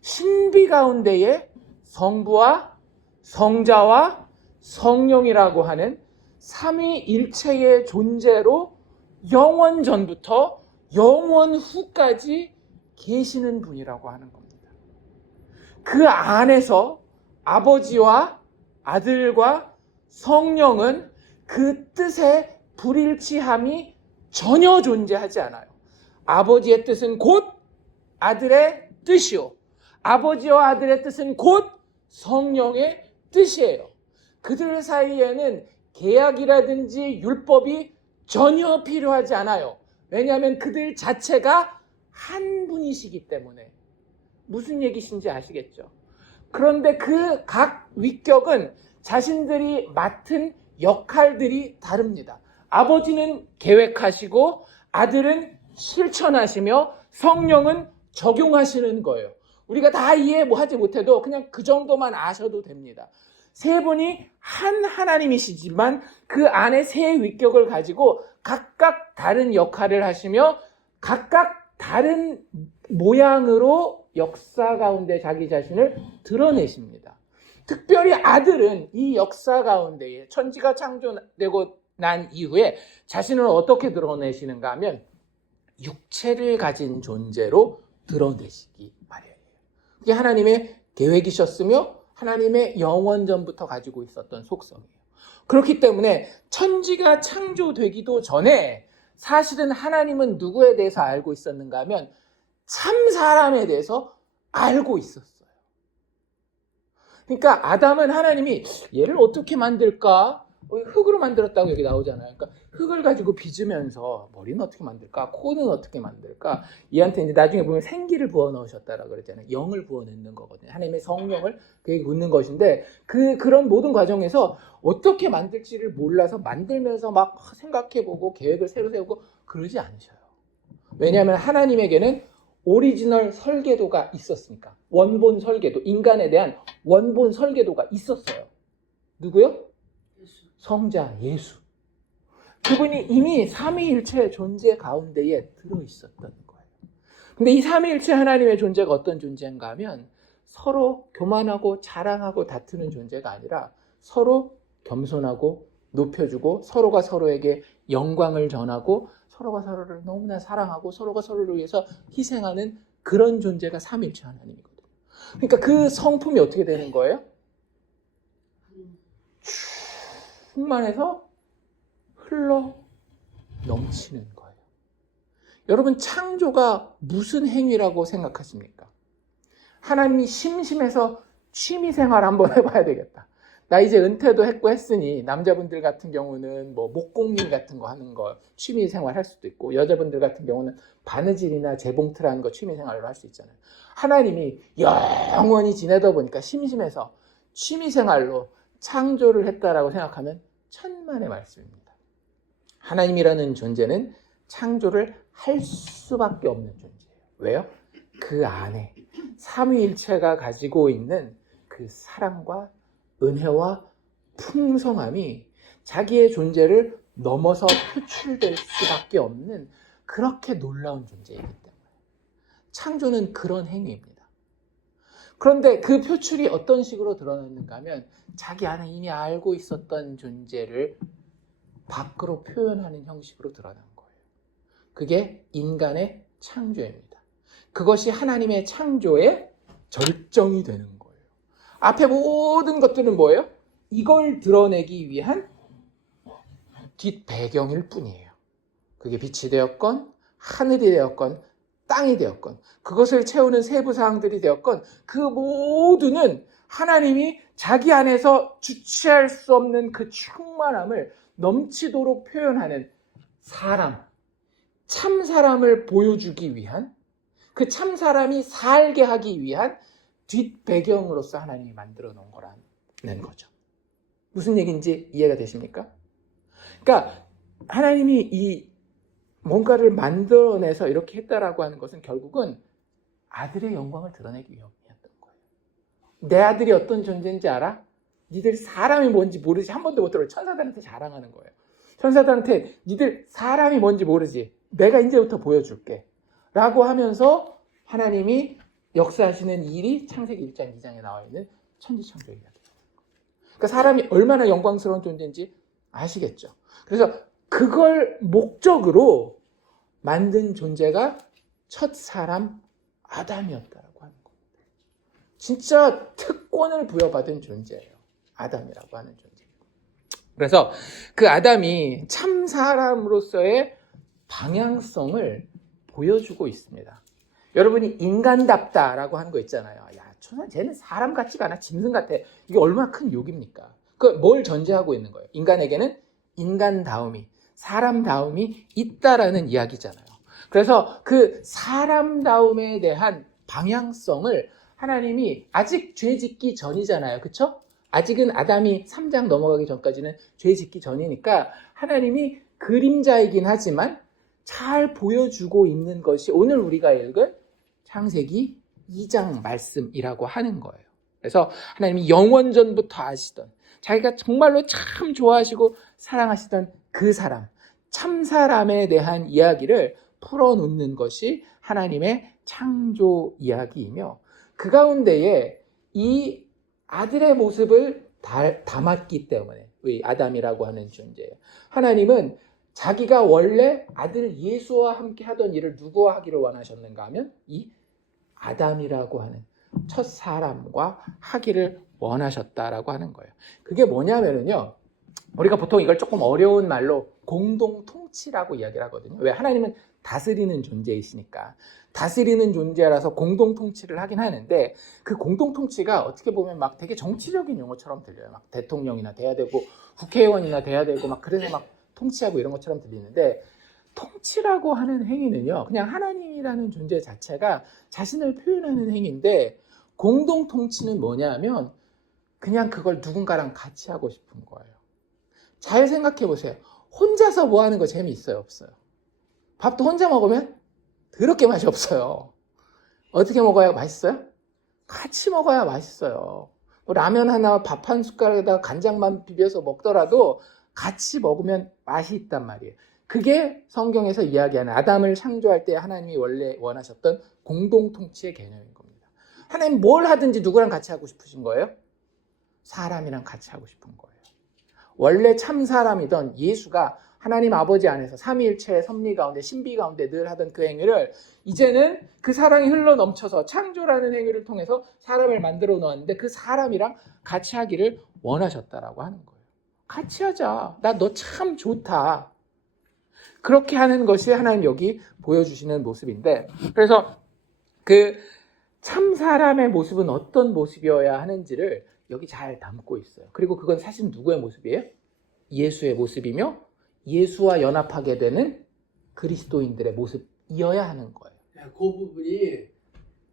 신비 가운데에 성부와 성자와 성령이라고 하는 삼위일체의 존재로 영원 전부터 영원 후까지 계시는 분이라고 하는 겁니다. 그 안에서 아버지와 아들과 성령은 그 뜻의 불일치함이 전혀 존재하지 않아요. 아버지의 뜻은 곧 아들의 뜻이요, 아버지와 아들의 뜻은 곧 성령의 뜻이에요. 그들 사이에는 계약이라든지 율법이 전혀 필요하지 않아요. 왜냐하면 그들 자체가 한 분이시기 때문에. 무슨 얘기신지 아시겠죠? 그런데 그 각 위격은 자신들이 맡은 역할들이 다릅니다. 아버지는 계획하시고 아들은 실천하시며 성령은 적용하시는 거예요. 우리가 다 이해하지 못해도 그냥 그 정도만 아셔도 됩니다. 세 분이 한 하나님이시지만 그 안에 세 위격을 가지고 각각 다른 역할을 하시며 각각 다른 모양으로 역사 가운데 자기 자신을 드러내십니다. 특별히 아들은 이 역사 가운데에 천지가 창조되고 난 이후에 자신을 어떻게 드러내시는가 하면 육체를 가진 존재로 드러내시기 마련이에요. 그게 하나님의 계획이셨으며 하나님의 영원 전부터 가지고 있었던 속성이에요. 그렇기 때문에 천지가 창조되기도 전에 사실은 하나님은 누구에 대해서 알고 있었는가 하면 참 사람에 대해서 알고 있었어요. 그러니까 아담은 하나님이 얘를 어떻게 만들까? 흙으로 만들었다고 여기 나오잖아요. 그러니까 흙을 가지고 빚으면서 머리는 어떻게 만들까? 코는 어떻게 만들까? 얘한테 이제 나중에 보면 생기를 부어 넣으셨다라고 그랬잖아요. 영을 부어 넣는 거거든요. 하나님의 성령을 그에게 묻는 것인데 그런 모든 과정에서 어떻게 만들지를 몰라서 만들면서 막 생각해보고 계획을 새로 세우고 그러지 않으셔요. 왜냐하면 하나님에게는 오리지널 설계도가 있었으니까. 원본 설계도, 인간에 대한 원본 설계도가 있었어요. 누구요? 성자 예수. 그분이 이미 삼위일체 존재 가운데에 들어있었던 거예요. 근데 이 삼위일체 하나님의 존재가 어떤 존재인가 하면 서로 교만하고 자랑하고 다투는 존재가 아니라 서로 겸손하고 높여주고 서로가 서로에게 영광을 전하고 서로가 서로를 너무나 사랑하고 서로가 서로를 위해서 희생하는 그런 존재가 삼위일체 하나님이거든요. 그러니까 그 성품이 어떻게 되는 거예요? 충만해서 흘러 넘치는 거예요. 여러분, 창조가 무슨 행위라고 생각하십니까? 하나님이 심심해서 취미생활 한번 해봐야 되겠다. 나 이제 은퇴도 했고 했으니 남자분들 같은 경우는 뭐 목공일 같은 거 하는 거 취미생활 할 수도 있고 여자분들 같은 경우는 바느질이나 재봉틀하는 거 취미생활로 할 수 있잖아요. 하나님이 영원히 지내다 보니까 심심해서 취미생활로 창조를 했다라고 생각하면 천만의 말씀입니다. 하나님이라는 존재는 창조를 할 수밖에 없는 존재예요. 왜요? 그 안에 삼위일체가 가지고 있는 그 사랑과 은혜와 풍성함이 자기의 존재를 넘어서 표출될 수밖에 없는 그렇게 놀라운 존재이기 때문에 창조는 그런 행위입니다. 그런데 그 표출이 어떤 식으로 드러났는가 하면 자기 안에 이미 알고 있었던 존재를 밖으로 표현하는 형식으로 드러난 거예요. 그게 인간의 창조입니다. 그것이 하나님의 창조의 절정이 되는 거예요. 앞에 모든 것들은 뭐예요? 이걸 드러내기 위한 뒷배경일 뿐이에요. 그게 빛이 되었건 하늘이 되었건 땅이 되었건 그것을 채우는 세부 사항들이 되었건 그 모두는 하나님이 자기 안에서 주체할 수 없는 그 충만함을 넘치도록 표현하는 사람, 참 사람을 보여주기 위한, 그 참 사람이 살게 하기 위한 뒷배경으로서 하나님이 만들어 놓은 거라는 거죠. 무슨 얘기인지 이해가 되십니까? 그러니까 하나님이 이 뭔가를 만들어내서 이렇게 했다라고 하는 것은 결국은 아들의 영광을 드러내기 위함이었던 거예요. 내 아들이 어떤 존재인지 알아? 니들 사람이 뭔지 모르지. 한 번도 못 들어요. 천사들한테 자랑하는 거예요. 천사들한테 니들 사람이 뭔지 모르지. 내가 이제부터 보여줄게. 라고 하면서 하나님이 역사하시는 일이 창세기 1장 2장에 나와 있는 천지창조 이야기예요. 그러니까 사람이 얼마나 영광스러운 존재인지 아시겠죠? 그래서 그걸 목적으로 만든 존재가 첫 사람 아담이었다라고 하는 겁니다. 진짜 특권을 부여받은 존재예요. 아담이라고 하는 존재. 그래서 그 아담이 참 사람으로서의 방향성을 보여주고 있습니다. 여러분이 인간답다라고 하는 거 있잖아요. 야, 쟤는 사람 같지가 않아. 짐승 같아. 이게 얼마나 큰 욕입니까? 뭘 전제하고 있는 거예요? 인간에게는 인간다움이, 사람다움이 있다라는 이야기잖아요. 그래서 그 사람다움에 대한 방향성을 하나님이 아직 죄 짓기 전이잖아요. 그렇죠? 아직은 아담이 3장 넘어가기 전까지는 죄 짓기 전이니까 하나님이 그림자이긴 하지만 잘 보여주고 있는 것이 오늘 우리가 읽은 창세기 2장 말씀이라고 하는 거예요. 그래서 하나님이 영원전부터 아시던 자기가 정말로 참 좋아하시고 사랑하시던 그 사람, 참 사람에 대한 이야기를 풀어놓는 것이 하나님의 창조 이야기이며 그 가운데에 이 아들의 모습을 담았기 때문에 이 아담이라고 하는 존재예요. 하나님은 자기가 원래 아들 예수와 함께 하던 일을 누구와 하기를 원하셨는가 하면 이 아담이라고 하는 첫 사람과 하기를 원하셨다라고 하는 거예요. 그게 뭐냐면요. 우리가 보통 이걸 조금 어려운 말로 공동통치라고 이야기를 하거든요. 왜? 하나님은 다스리는 존재이시니까. 다스리는 존재라서 공동통치를 하긴 하는데 그 공동통치가 어떻게 보면 막 되게 정치적인 용어처럼 들려요. 막 대통령이나 돼야 되고 국회의원이나 돼야 되고 막 그래서 막 통치하고 이런 것처럼 들리는데 통치라고 하는 행위는요. 그냥 하나님이라는 존재 자체가 자신을 표현하는 행위인데 공동통치는 뭐냐면 그냥 그걸 누군가랑 같이 하고 싶은 거예요. 잘 생각해 보세요. 혼자서 뭐 하는 거 재미있어요? 없어요? 밥도 혼자 먹으면 더럽게 맛이 없어요. 어떻게 먹어야 맛있어요? 같이 먹어야 맛있어요. 라면 하나 밥 한 숟가락에다가 간장만 비벼서 먹더라도 같이 먹으면 맛이 있단 말이에요. 그게 성경에서 이야기하는 아담을 창조할 때 하나님이 원래 원하셨던 공동통치의 개념인 겁니다. 하나님 뭘 하든지 누구랑 같이 하고 싶으신 거예요? 사람이랑 같이 하고 싶은 거예요. 원래 참 사람이던 예수가 하나님 아버지 안에서 삼위일체의 섭리 가운데 신비 가운데 늘 하던 그 행위를 이제는 그 사랑이 흘러 넘쳐서 창조라는 행위를 통해서 사람을 만들어 놓았는데 그 사람이랑 같이 하기를 원하셨다라고 하는 거예요. 같이 하자. 나 너 참 좋다. 그렇게 하는 것이 하나님 여기 보여주시는 모습인데 그래서 그 참 사람의 모습은 어떤 모습이어야 하는지를 여기 잘 담고 있어요. 그리고 그건 사실 누구의 모습이에요? 예수의 모습이며 예수와 연합하게 되는 그리스도인들의 모습이어야 하는 거예요. 그 부분이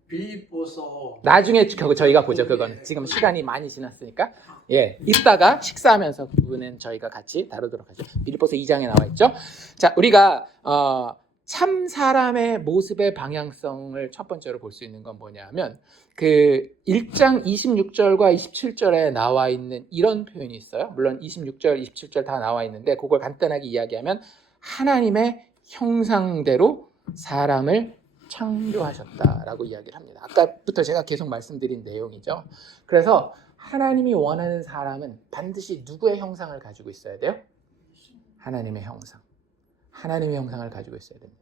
빌립보서 나중에 저희가 보죠. 그건 지금 시간이 많이 지났으니까 이따가 식사하면서 그 부분은 저희가 같이 다루도록 하죠. 빌립보서 2장에 나와 있죠. 자, 우리가 참 사람의 모습의 방향성을 첫 번째로 볼 수 있는 건 뭐냐면 그 1장 26절과 27절에 나와 있는 이런 표현이 있어요. 물론 26절, 27절 다 나와 있는데 그걸 간단하게 이야기하면 하나님의 형상대로 사람을 창조하셨다라고 이야기를 합니다. 아까부터 제가 계속 말씀드린 내용이죠. 그래서 하나님이 원하는 사람은 반드시 누구의 형상을 가지고 있어야 돼요? 하나님의 형상. 하나님의 형상을 가지고 있어야 됩니다.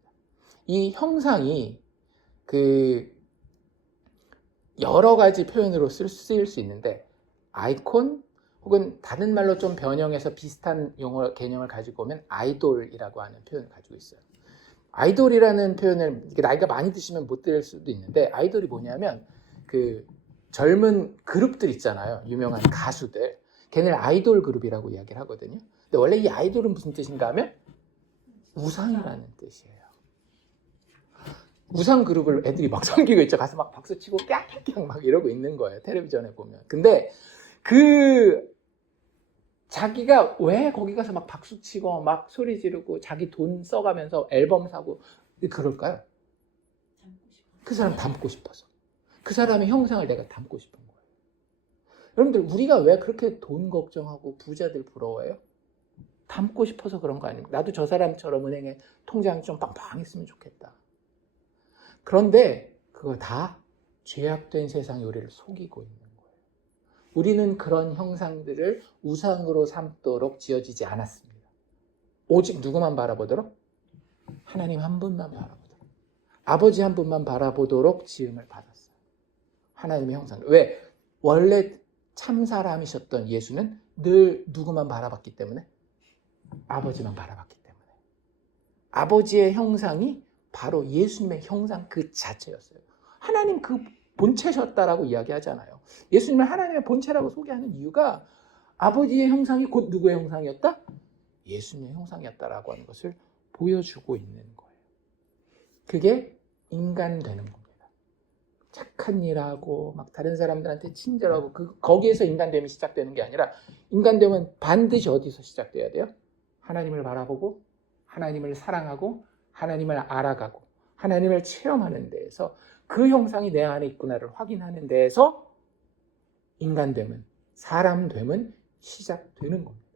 이 형상이 그 여러 가지 표현으로 쓰일 수 있는데 아이콘 혹은 다른 말로 좀 변형해서 비슷한 용어 개념을 가지고 오면 아이돌이라고 하는 표현을 가지고 있어요. 아이돌이라는 표현을 나이가 많이 드시면 못 들을 수도 있는데, 아이돌이 뭐냐면 그 젊은 그룹들 있잖아요. 유명한 가수들. 걔네를 아이돌 그룹이라고 이야기를 하거든요. 근데 원래 이 아이돌은 무슨 뜻인가 하면 우상이라는 뜻이에요. 우상 그룹을 애들이 막 섬기고 있죠. 가서 막 박수 치고 깍깍깍 막 이러고 있는 거예요. 텔레비전에 보면. 근데 자기가 왜 거기 가서 막 박수 치고 막 소리 지르고 자기 돈 써가면서 앨범 사고 그럴까요? 그 사람 닮고 싶어서. 그 사람의 형상을 내가 닮고 싶은 거예요. 여러분들, 우리가 왜 그렇게 돈 걱정하고 부자들 부러워해요? 닮고 싶어서 그런 거 아닙니까? 나도 저 사람처럼 은행에 통장이 좀 빵빵했으면 좋겠다. 그런데 그거 다 죄악된 세상이 우리를 속이고 있는 거예요. 우리는 그런 형상들을 우상으로 삼도록 지어지지 않았습니다. 오직 누구만 바라보도록? 하나님 한 분만 바라보도록. 아버지 한 분만 바라보도록 지음을 받았어요. 하나님의 형상. 왜? 원래 참 사람이셨던 예수는 늘 누구만 바라봤기 때문에? 아버지만 바라봤기 때문에. 아버지의 형상이 바로 예수님의 형상 그 자체였어요. 하나님 그 본체셨다라고 이야기하잖아요. 예수님을 하나님의 본체라고 소개하는 이유가 아버지의 형상이 곧 누구의 형상이었다? 예수님의 형상이었다라고 하는 것을 보여주고 있는 거예요. 그게 인간 되는 겁니다. 착한 일하고 막 다른 사람들한테 친절하고 거기에서 인간됨이 시작되는 게 아니라, 인간됨은 반드시 어디서 시작돼야 돼요? 하나님을 바라보고 하나님을 사랑하고 하나님을 알아가고 하나님을 체험하는 데에서 그 형상이 내 안에 있구나를 확인하는 데에서 인간됨은, 사람됨은 시작되는 겁니다.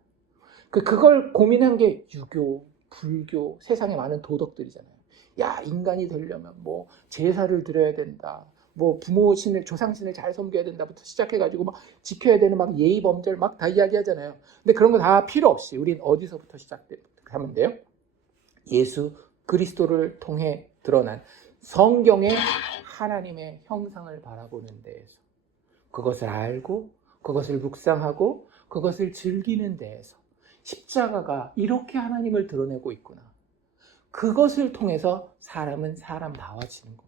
그걸 고민한 게 유교, 불교, 세상에 많은 도덕들이잖아요. 야, 인간이 되려면 뭐 제사를 드려야 된다, 뭐 부모신을, 조상신을 잘 섬겨야 된다부터 시작해가지고 막 지켜야 되는 막 예의 범절 막 다 이야기하잖아요. 근데 그런 거 다 필요 없이 우린 어디서부터 시작하면 돼요? 예수 그리스도를 통해 드러난 성경의 하나님의 형상을 바라보는 데에서, 그것을 알고 그것을 묵상하고 그것을 즐기는 데에서 십자가가 이렇게 하나님을 드러내고 있구나, 그것을 통해서 사람은 사람다워지는 겁니다.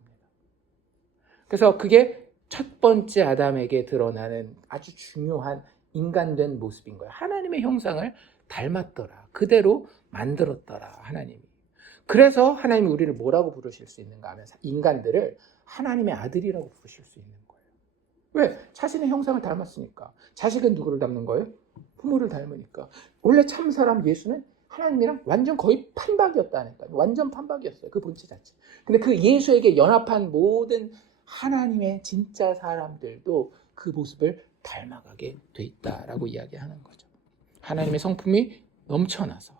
그래서 그게 첫 번째 아담에게 드러나는 아주 중요한 인간된 모습인 거예요. 하나님의 형상을 닮았더라, 그대로 만들었더라 하나님이. 그래서 하나님이 우리를 뭐라고 부르실 수 있는가 하면 인간들을 하나님의 아들이라고 부르실 수 있는 거예요. 왜? 자신의 형상을 닮았으니까. 자식은 누구를 닮는 거예요? 부모를 닮으니까. 원래 참 사람 예수는 하나님이랑 완전 거의 판박이었다니까요. 완전 판박이었어요. 그 본체 자체. 근데 그 예수에게 연합한 모든 하나님의 진짜 사람들도 그 모습을 닮아가게 돼 있다라고 이야기하는 거죠. 하나님의 성품이 넘쳐나서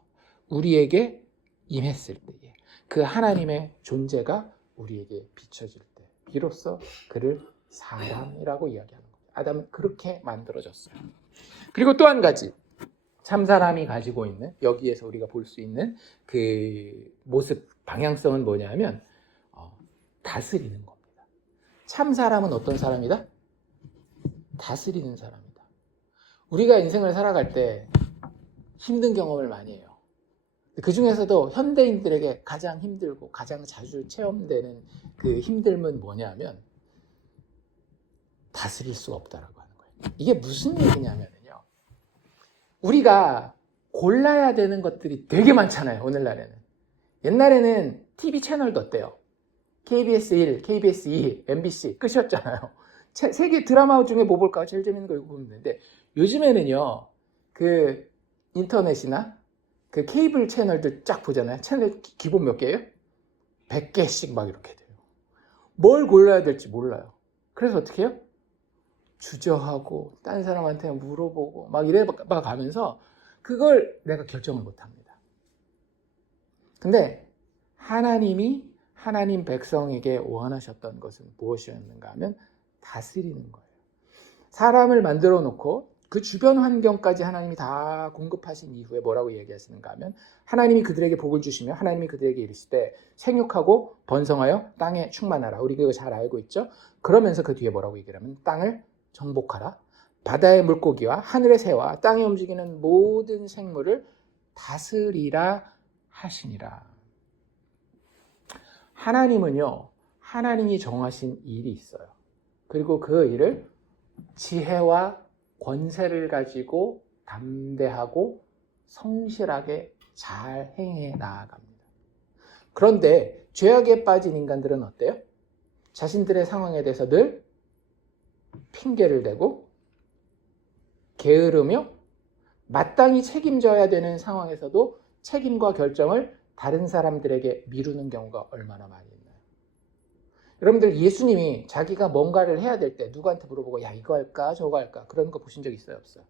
우리에게 임했을 때에 그 하나님의 존재가 우리에게 비춰질 때 비로소 그를 사람이라고 이야기하는 거예요. 아담은 그렇게 만들어졌어요. 그리고 또 한 가지, 참 사람이 가지고 있는, 여기에서 우리가 볼 수 있는 그 모습, 방향성은 뭐냐면 다스리는 겁니다. 참 사람은 어떤 사람이다? 다스리는 사람이다. 우리가 인생을 살아갈 때 힘든 경험을 많이 해요. 그 중에서도 현대인들에게 가장 힘들고 가장 자주 체험되는 그 힘듦은 뭐냐면 다스릴 수가 없다라고 하는 거예요. 이게 무슨 얘기냐면요, 우리가 골라야 되는 것들이 되게 많잖아요. 오늘날에는. 옛날에는 TV 채널도 어때요? KBS 1, KBS 2, MBC 끝이었잖아요. 세계 드라마 중에 뭐 볼까? 제일 재밌는 거 이거 보면 되는데, 요즘에는요 그 인터넷이나 그 케이블 채널들 쫙 보잖아요. 채널 기본 몇 개예요? 100개씩 막 이렇게 돼요. 뭘 골라야 될지 몰라요. 그래서 어떻게 해요? 주저하고 딴 사람한테 물어보고 막 이래 가면서 그걸 내가 결정을 못 합니다. 근데 하나님이 하나님 백성에게 원하셨던 것은 무엇이었는가 하면 다스리는 거예요. 사람을 만들어 놓고 그 주변 환경까지 하나님이 다 공급하신 이후에 뭐라고 얘기하시는가 하면, 하나님이 그들에게 복을 주시며 하나님이 그들에게 이르시되 생육하고 번성하여 땅에 충만하라. 우리 그거 잘 알고 있죠? 그러면서 그 뒤에 뭐라고 얘기를 하면 땅을 정복하라, 바다의 물고기와 하늘의 새와 땅에 움직이는 모든 생물을 다스리라 하시니라. 하나님은요, 하나님이 정하신 일이 있어요. 그리고 그 일을 지혜와 권세를 가지고 담대하고 성실하게 잘 행해 나아갑니다. 그런데 죄악에 빠진 인간들은 어때요? 자신들의 상황에 대해서 늘 핑계를 대고 게으르며 마땅히 책임져야 되는 상황에서도 책임과 결정을 다른 사람들에게 미루는 경우가 얼마나 많이 있나요? 여러분들, 예수님이 자기가 뭔가를 해야 될 때 누구한테 물어보고 야, 이거 할까 저거 할까 그런 거 보신 적 있어요? 없어요?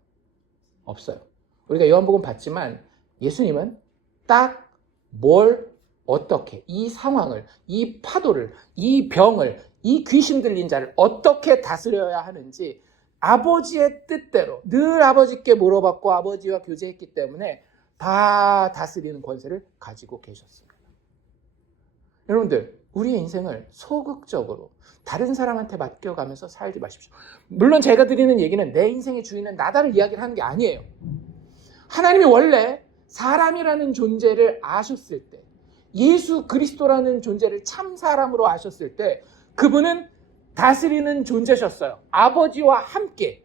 없어요. 우리가 요한복음 봤지만 예수님은 딱 뭘 어떻게, 이 상황을, 이 파도를, 이 병을, 이 귀신 들린 자를 어떻게 다스려야 하는지 아버지의 뜻대로 늘 아버지께 물어봤고 아버지와 교제했기 때문에 다 다스리는 권세를 가지고 계셨습니다. 여러분들, 우리의 인생을 소극적으로 다른 사람한테 맡겨가면서 살지 마십시오. 물론 제가 드리는 얘기는 내 인생의 주인은 나다를 이야기를 하는 게 아니에요. 하나님이 원래 사람이라는 존재를 아셨을 때, 예수 그리스도라는 존재를 참 사람으로 아셨을 때 그분은 다스리는 존재셨어요. 아버지와 함께.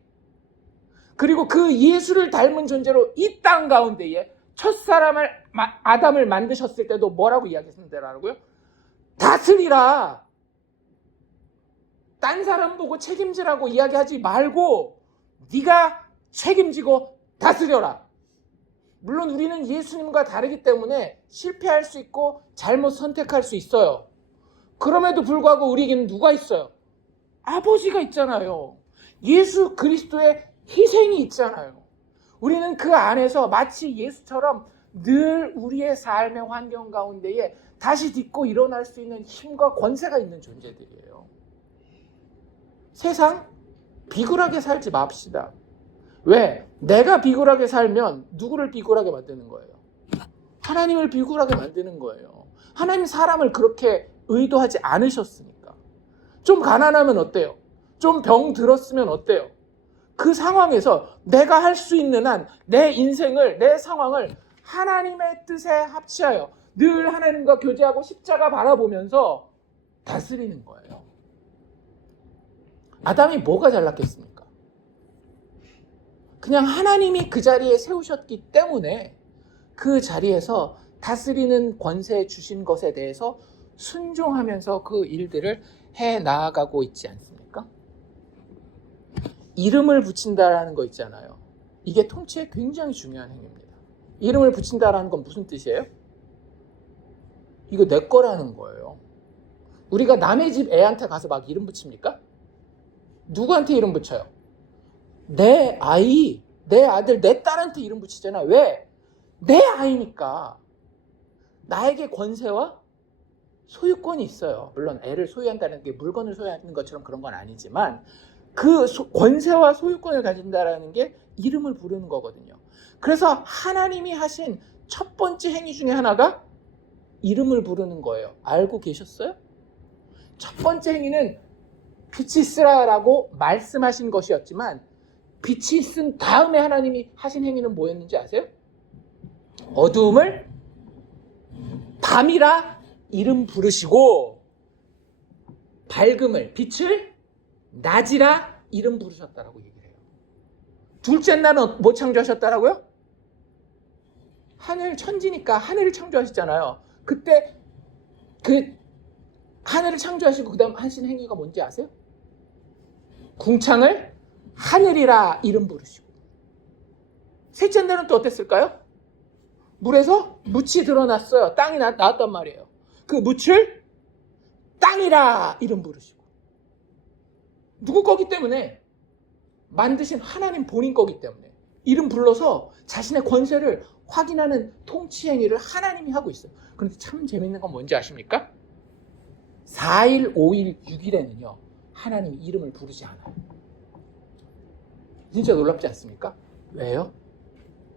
그리고 그 예수를 닮은 존재로 이 땅 가운데에 첫사람을 아담을 만드셨을 때도 뭐라고 이야기했는데라고요? 다스리라. 딴 사람 보고 책임지라고 이야기하지 말고 네가 책임지고 다스려라. 물론 우리는 예수님과 다르기 때문에 실패할 수 있고 잘못 선택할 수 있어요. 그럼에도 불구하고 우리에게는 누가 있어요? 아버지가 있잖아요. 예수 그리스도의 희생이 있잖아요. 우리는 그 안에서 마치 예수처럼 늘 우리의 삶의 환경 가운데에 다시 딛고 일어날 수 있는 힘과 권세가 있는 존재들이에요. 세상 비굴하게 살지 맙시다. 왜? 내가 비굴하게 살면 누구를 비굴하게 만드는 거예요? 하나님을 비굴하게 만드는 거예요. 하나님 사람을 그렇게 의도하지 않으셨으니까. 좀 가난하면 어때요? 좀 병 들었으면 어때요? 그 상황에서 내가 할 수 있는 한 내 인생을, 내 상황을 하나님의 뜻에 합치하여 늘 하나님과 교제하고 십자가 바라보면서 다스리는 거예요. 아담이 뭐가 잘났겠습니까? 그냥 하나님이 그 자리에 세우셨기 때문에 그 자리에서 다스리는 권세 주신 것에 대해서 순종하면서 그 일들을 해 나아가고 있지 않습니까? 이름을 붙인다라는 거 있잖아요. 이게 통치에 굉장히 중요한 행위입니다. 이름을 붙인다라는 건 무슨 뜻이에요? 이거 내 거라는 거예요. 우리가 남의 집 애한테 가서 막 이름 붙입니까? 누구한테 이름 붙여요? 내 아이, 내 아들, 내 딸한테 이름 붙이잖아. 왜? 내 아이니까. 나에게 권세와 소유권이 있어요. 물론 애를 소유한다는 게 물건을 소유하는 것처럼 그런 건 아니지만 그 권세와 소유권을 가진다는 게 이름을 부르는 거거든요. 그래서 하나님이 하신 첫 번째 행위 중에 하나가 이름을 부르는 거예요. 알고 계셨어요? 첫 번째 행위는 빛이 있으라라고 말씀하신 것이었지만 빛이 있은 다음에 하나님이 하신 행위는 뭐였는지 아세요? 어두움을 밤이라 이름 부르시고 밝음을, 빛을 낮이라 이름 부르셨다라고 얘기를 해요. 둘째 날은 뭐 창조하셨다라고요? 하늘, 천지니까 하늘을 창조하셨잖아요. 그때 그 하늘을 창조하시고 그 다음 하신 행위가 뭔지 아세요? 궁창을 하늘이라 이름 부르시고. 셋째 날은 또 어땠을까요? 물에서 묻이 드러났어요. 땅이 나왔단 말이에요. 그 묻을 땅이라 이름 부르시고. 누구 거기 때문에? 만드신 하나님 본인 거기 때문에 이름 불러서 자신의 권세를 확인하는 통치 행위를 하나님이 하고 있어요. 그런데 참 재밌는 건 뭔지 아십니까? 4일, 5일, 6일에는요 하나님 이름을 부르지 않아요. 진짜 놀랍지 않습니까? 왜요?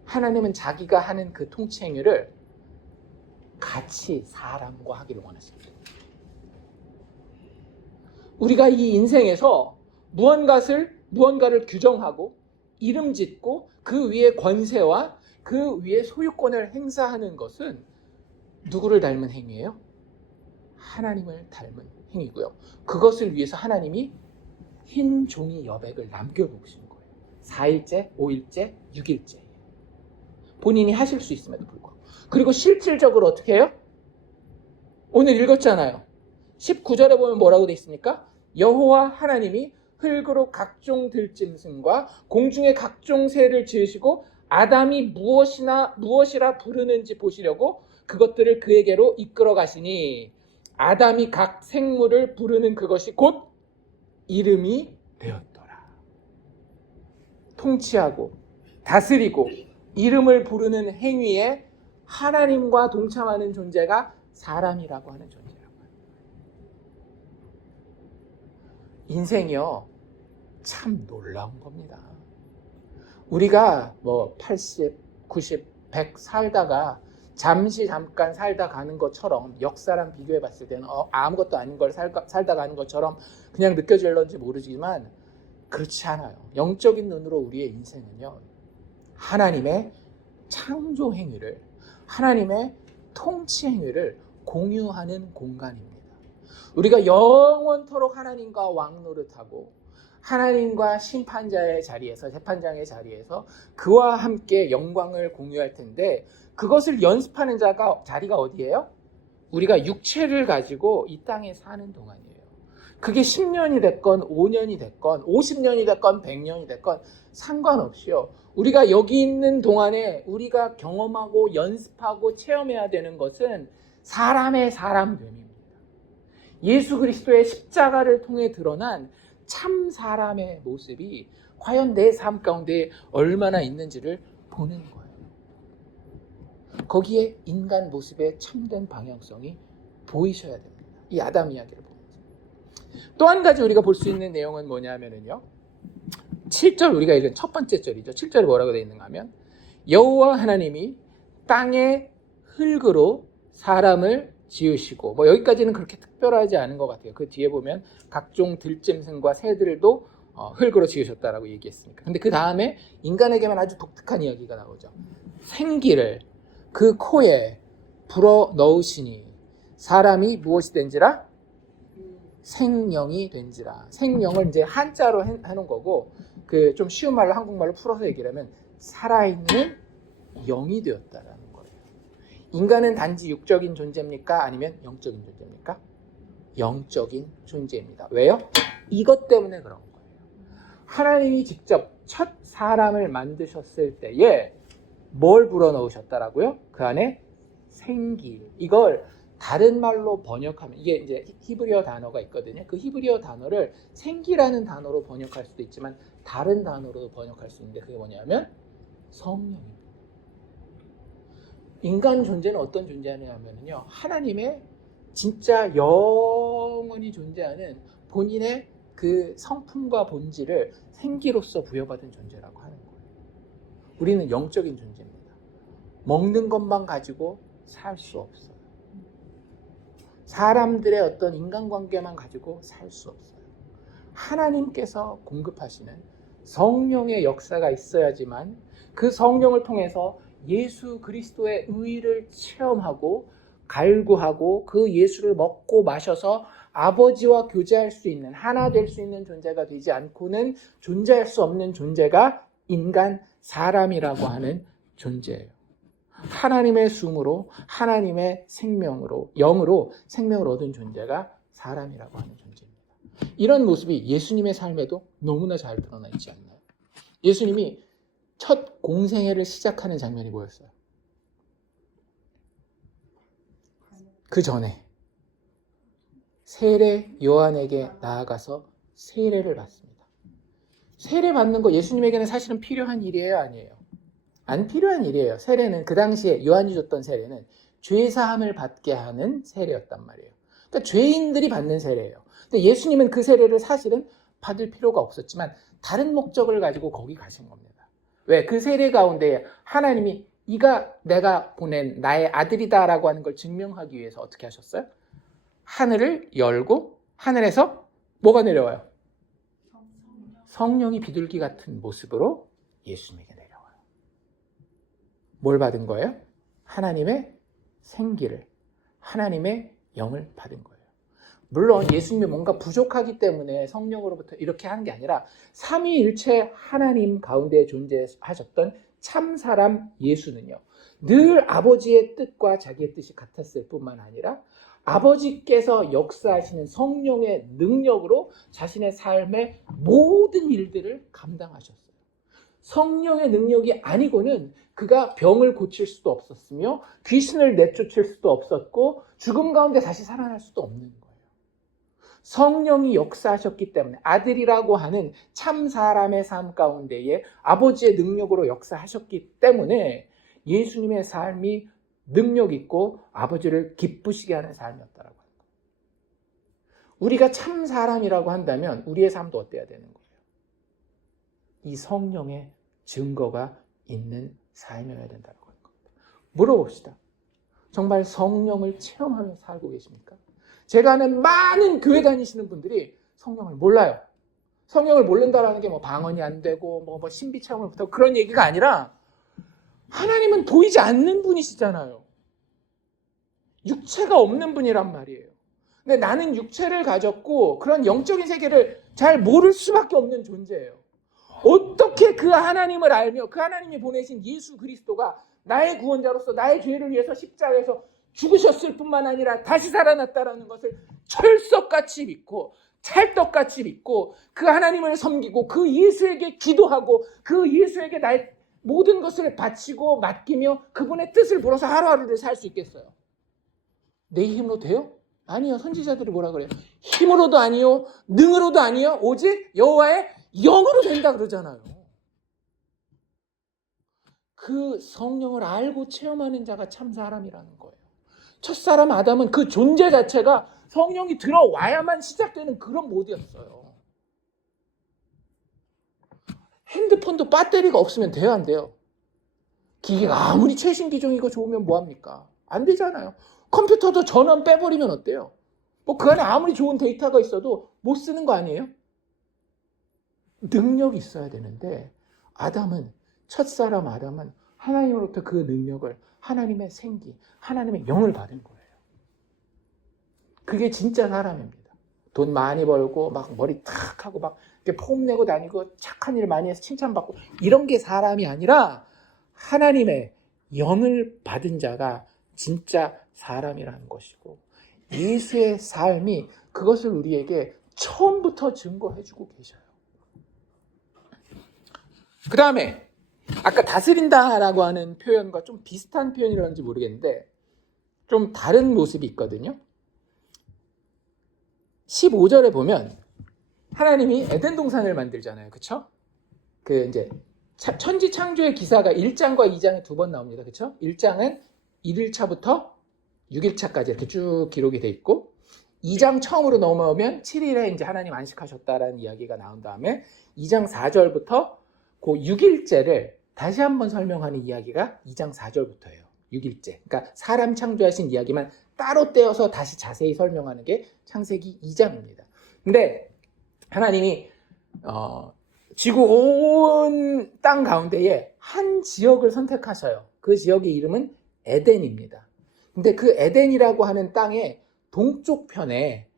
하나님은 자기가 하는 그 통치 행위를 같이 사람과 하기를 원하십니다. 우리가 이 인생에서 무언가를 규정하고 이름 짓고 그 위에 권세와 그 위에 소유권을 행사하는 것은 누구를 닮은 행위예요? 하나님을 닮은 행위고요. 그것을 위해서 하나님이 흰 종이 여백을 남겨놓으신 거예요. 4일째, 5일째, 6일째. 본인이 하실 수 있음에도 불구하고. 그리고 실질적으로 어떻게 해요? 오늘 읽었잖아요. 19절에 보면 뭐라고 돼 있습니까? 여호와 하나님이 흙으로 각종 들짐승과 공중의 각종 새를 지으시고 아담이 무엇이라 부르는지 보시려고 그것들을 그에게로 이끌어 가시니 아담이 각 생물을 부르는 그것이 곧 이름이 되었더라. 통치하고 다스리고 이름을 부르는 행위에 하나님과 동참하는 존재가 사람이라고 하는 존재라고 합니다. 인생이요, 참 놀라운 겁니다. 우리가 뭐 80, 90, 100 살다가 잠깐 살다 가는 것처럼 역사랑 비교해 봤을 때는 아무것도 아닌 걸 살다 가는 것처럼 그냥 느껴질런지 모르지만 그렇지 않아요. 영적인 눈으로 우리의 인생은요, 하나님의 창조 행위를, 하나님의 통치 행위를 공유하는 공간입니다. 우리가 영원토록 하나님과 왕노릇하고 하나님과 심판자의 자리에서, 재판장의 자리에서 그와 함께 영광을 공유할 텐데, 그것을 연습하는 자리가 어디예요? 우리가 육체를 가지고 이 땅에 사는 동안이에요. 그게 10년이 됐건 5년이 됐건 50년이 됐건 100년이 됐건 상관없이요, 우리가 여기 있는 동안에 우리가 경험하고 연습하고 체험해야 되는 것은 사람의 사람됨입니다. 예수 그리스도의 십자가를 통해 드러난 참 사람의 모습이 과연 내 삶 가운데 얼마나 있는지를 보는 거예요. 거기에 인간 모습의 참된 방향성이 보이셔야 됩니다. 이 아담 이야기를 보면서. 또 한 가지 우리가 볼 수 있는 내용은 뭐냐면요, 7절 우리가 읽은 첫 번째 절이죠. 7절에 뭐라고 되어 있는가 하면 여호와 하나님이 땅의 흙으로 사람을 지으시고, 뭐 여기까지는 그렇게 특별하지 않은 것 같아요. 그 뒤에 보면 각종 들짐승과 새들도 흙으로 지으셨다라고 얘기했으니까. 근데 그 다음에 인간에게만 아주 독특한 이야기가 나오죠. 생기를 그 코에 불어 넣으시니 사람이 무엇이 된지라? 생명이 된지라. 생명을 이제 한자로 해놓은 거고, 그 좀 쉬운 말로 한국말로 풀어서 얘기를 하면 살아있는 영이 되었다라는 거예요. 인간은 단지 육적인 존재입니까? 아니면 영적인 존재입니까? 영적인 존재입니다. 왜요? 이것 때문에 그런 거예요. 하나님이 직접 첫 사람을 만드셨을 때에 뭘 불어넣으셨다라고요? 그 안에 생기. 이걸 다른 말로 번역하면, 이게 이제 히브리어 단어가 있거든요. 그 히브리어 단어를 생기라는 단어로 번역할 수도 있지만 다른 단어로 번역할 수 있는데, 그게 뭐냐면 성령입니다. 인간 존재는 어떤 존재냐면요, 하나님의 진짜 영원히 존재하는 본인의 그 성품과 본질을 생기로서 부여받은 존재라고 하는 거예요. 우리는 영적인 존재입니다. 먹는 것만 가지고 살 수 없어요. 사람들의 어떤 인간관계만 가지고 살 수 없어요. 하나님께서 공급하시는 성령의 역사가 있어야지만 그 성령을 통해서 예수 그리스도의 의를 체험하고 갈구하고 그 예수를 먹고 마셔서 아버지와 교제할 수 있는, 하나 될 수 있는 존재가 되지 않고는 존재할 수 없는 존재가 인간, 사람이라고 하는 존재예요. 하나님의 숨으로, 하나님의 생명으로, 영으로 생명을 얻은 존재가 사람이라고 하는 존재입니다. 이런 모습이 예수님의 삶에도 너무나 잘 드러나 있지 않나요? 예수님이 첫 공생애를 시작하는 장면이 뭐였어요? 그 전에 세례 요한에게 나아가서 세례를 받습니다. 세례 받는 거 예수님에게는 사실은 필요한 일이에요, 아니에요? 안 필요한 일이에요. 세례는 그 당시에 요한이 줬던 세례는 죄사함을 받게 하는 세례였단 말이에요. 그러니까 죄인들이 받는 세례예요. 근데 예수님은 그 세례를 사실은 받을 필요가 없었지만 다른 목적을 가지고 거기 가신 겁니다. 왜? 그 세례 가운데 하나님이 이가 내가 보낸 나의 아들이다라고 하는 걸 증명하기 위해서 어떻게 하셨어요? 하늘을 열고 하늘에서 뭐가 내려와요? 성령이 비둘기 같은 모습으로 예수님에게 내려와요. 뭘 받은 거예요? 하나님의 생기를, 하나님의 영을 받은 거예요. 물론 예수님이 뭔가 부족하기 때문에 성령으로부터 이렇게 하는 게 아니라 삼위일체 하나님 가운데 존재하셨던 참사람 예수는요, 늘 아버지의 뜻과 자기의 뜻이 같았을 뿐만 아니라 아버지께서 역사하시는 성령의 능력으로 자신의 삶의 모든 일들을 감당하셨어요. 성령의 능력이 아니고는 그가 병을 고칠 수도 없었으며 귀신을 내쫓을 수도 없었고 죽음 가운데 다시 살아날 수도 없는 거예요. 성령이 역사하셨기 때문에, 아들이라고 하는 참 사람의 삶 가운데에 아버지의 능력으로 역사하셨기 때문에 예수님의 삶이 능력 있고 아버지를 기쁘시게 하는 삶이었다라고 합니다. 우리가 참 사람이라고 한다면 우리의 삶도 어때야 되는 거예요? 이 성령의 증거가 있는 삶이어야 된다고 하는 겁니다. 물어봅시다. 정말 성령을 체험하며 살고 계십니까? 제가 아는 많은 교회 다니시는 분들이 성령을 몰라요. 성령을 모른다라는 게 뭐 방언이 안 되고 뭐 신비 체험을 못하고 그런 얘기가 아니라 하나님은 보이지 않는 분이시잖아요. 육체가 없는 분이란 말이에요. 근데 나는 육체를 가졌고 그런 영적인 세계를 잘 모를 수밖에 없는 존재예요. 어떻게 그 하나님을 알며 그 하나님이 보내신 예수 그리스도가 나의 구원자로서 나의 죄를 위해서 십자가에서 죽으셨을 뿐만 아니라 다시 살아났다라는 것을 철석같이 믿고 찰떡같이 믿고 그 하나님을 섬기고 그 예수에게 기도하고 그 예수에게 나의 모든 것을 바치고 맡기며 그분의 뜻을 물어서 하루하루를 살 수 있겠어요? 내 힘으로 돼요? 아니요. 선지자들이 뭐라 그래요? 힘으로도 아니요, 능으로도 아니요, 오직 여호와의 영으로 된다 그러잖아요. 그 성령을 알고 체험하는 자가 참 사람이라는 거예요. 첫사람 아담은 그 존재 자체가 성령이 들어와야만 시작되는 그런 모드였어요. 핸드폰도 배터리가 없으면 돼요, 안 돼요? 기기가 아무리 최신 기종이고 좋으면 뭐합니까? 안 되잖아요. 컴퓨터도 전원 빼버리면 어때요? 뭐 그 안에 아무리 좋은 데이터가 있어도 못 쓰는 거 아니에요? 능력이 있어야 되는데 첫사람 아담은 하나님으로부터 그 능력을, 하나님의 생기, 하나님의 영을 받은 거예요. 그게 진짜 사람입니다. 돈 많이 벌고 막 머리 탁 하고 막 이렇게 폼내고 다니고 착한 일 많이 해서 칭찬받고 이런 게 사람이 아니라 하나님의 영을 받은 자가 진짜 사람이라는 것이고, 예수의 삶이 그것을 우리에게 처음부터 증거해주고 계셔요. 그 다음에 아까 다스린다라고 하는 표현과 좀 비슷한 표현이라는지 모르겠는데 좀 다른 모습이 있거든요. 15절에 보면 하나님이 에덴 동산을 만들잖아요. 그쵸? 그 이제 천지 창조의 기사가 1장과 2장에 2번 나옵니다. 그쵸? 1장은 1일차부터 6일차까지 이렇게 쭉 기록이 돼 있고, 2장 처음으로 넘어오면 7일에 이제 하나님 안식하셨다라는 이야기가 나온 다음에 2장 4절부터 그 6일째를 다시 한번 설명하는 이야기가 2장 4절부터예요. 6일째. 그러니까 사람 창조하신 이야기만 따로 떼어서 다시 자세히 설명하는 게 창세기 2장입니다. 근데 하나님이 지구 온 땅 가운데에 한 지역을 선택하셔요. 그 지역의 이름은 에덴입니다. 근데 그 에덴이라고 하는 땅의 동쪽 편에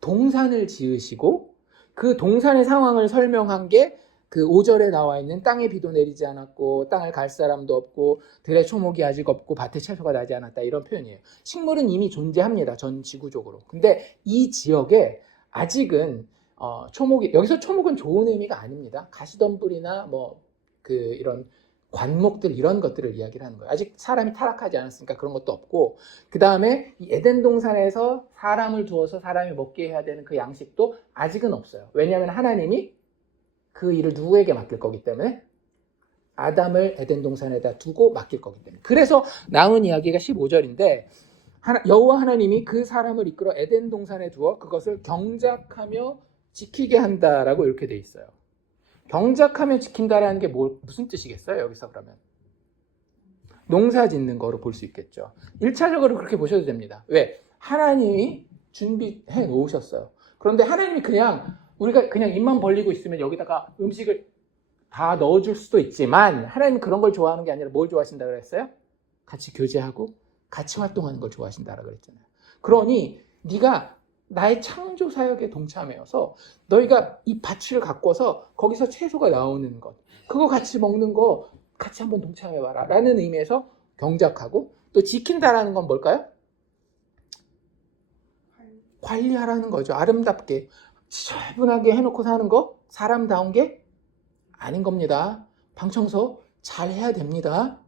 동산을 지으시고 그 동산의 상황을 설명한 게 그 5절에 나와 있는 땅에 비도 내리지 않았고 땅을 갈 사람도 없고 들에 초목이 아직 없고 밭에 채소가 나지 않았다, 이런 표현이에요. 식물은 이미 존재합니다, 전 지구적으로. 근데 이 지역에 아직은 초목이, 여기서 초목은 좋은 의미가 아닙니다. 가시덤불이나 이런 관목들, 이런 것들을 이야기를 하는 거예요. 아직 사람이 타락하지 않았으니까 그런 것도 없고, 그 다음에 이 에덴 동산에서 사람을 두어서 사람이 먹게 해야 되는 그 양식도 아직은 없어요. 왜냐하면 하나님이 그 일을 누구에게 맡길 거기 때문에, 아담을 에덴 동산에다 두고 맡길 거기 때문에. 그래서 나온 이야기가 15절인데 여호와 하나님이 그 사람을 이끌어 에덴 동산에 두어 그것을 경작하며 지키게 한다라고 이렇게 돼 있어요. 경작하며 지킨다라는 게 무슨 뜻이겠어요? 여기서 그러면 농사 짓는 거로 볼 수 있겠죠. 1차적으로 그렇게 보셔도 됩니다. 왜? 하나님이 준비해 놓으셨어요. 그런데 하나님이 우리가 그냥 입만 벌리고 있으면 여기다가 음식을 다 넣어줄 수도 있지만 하나님은 그런 걸 좋아하는 게 아니라 뭘 좋아하신다 그랬어요? 같이 교제하고 같이 활동하는 걸 좋아하신다라고 그랬잖아요. 그러니 네가 나의 창조 사역에 동참해서 너희가 이 밭을 가꿔서 거기서 채소가 나오는 것, 그거 같이 먹는 거 같이 한번 동참해봐라 라는 의미에서 경작하고, 또 지킨다라는 건 뭘까요? 관리하라는 거죠. 아름답게 지저분하게 해놓고 사는 거 사람다운 게 아닌 겁니다. 방 청소 잘 해야 됩니다.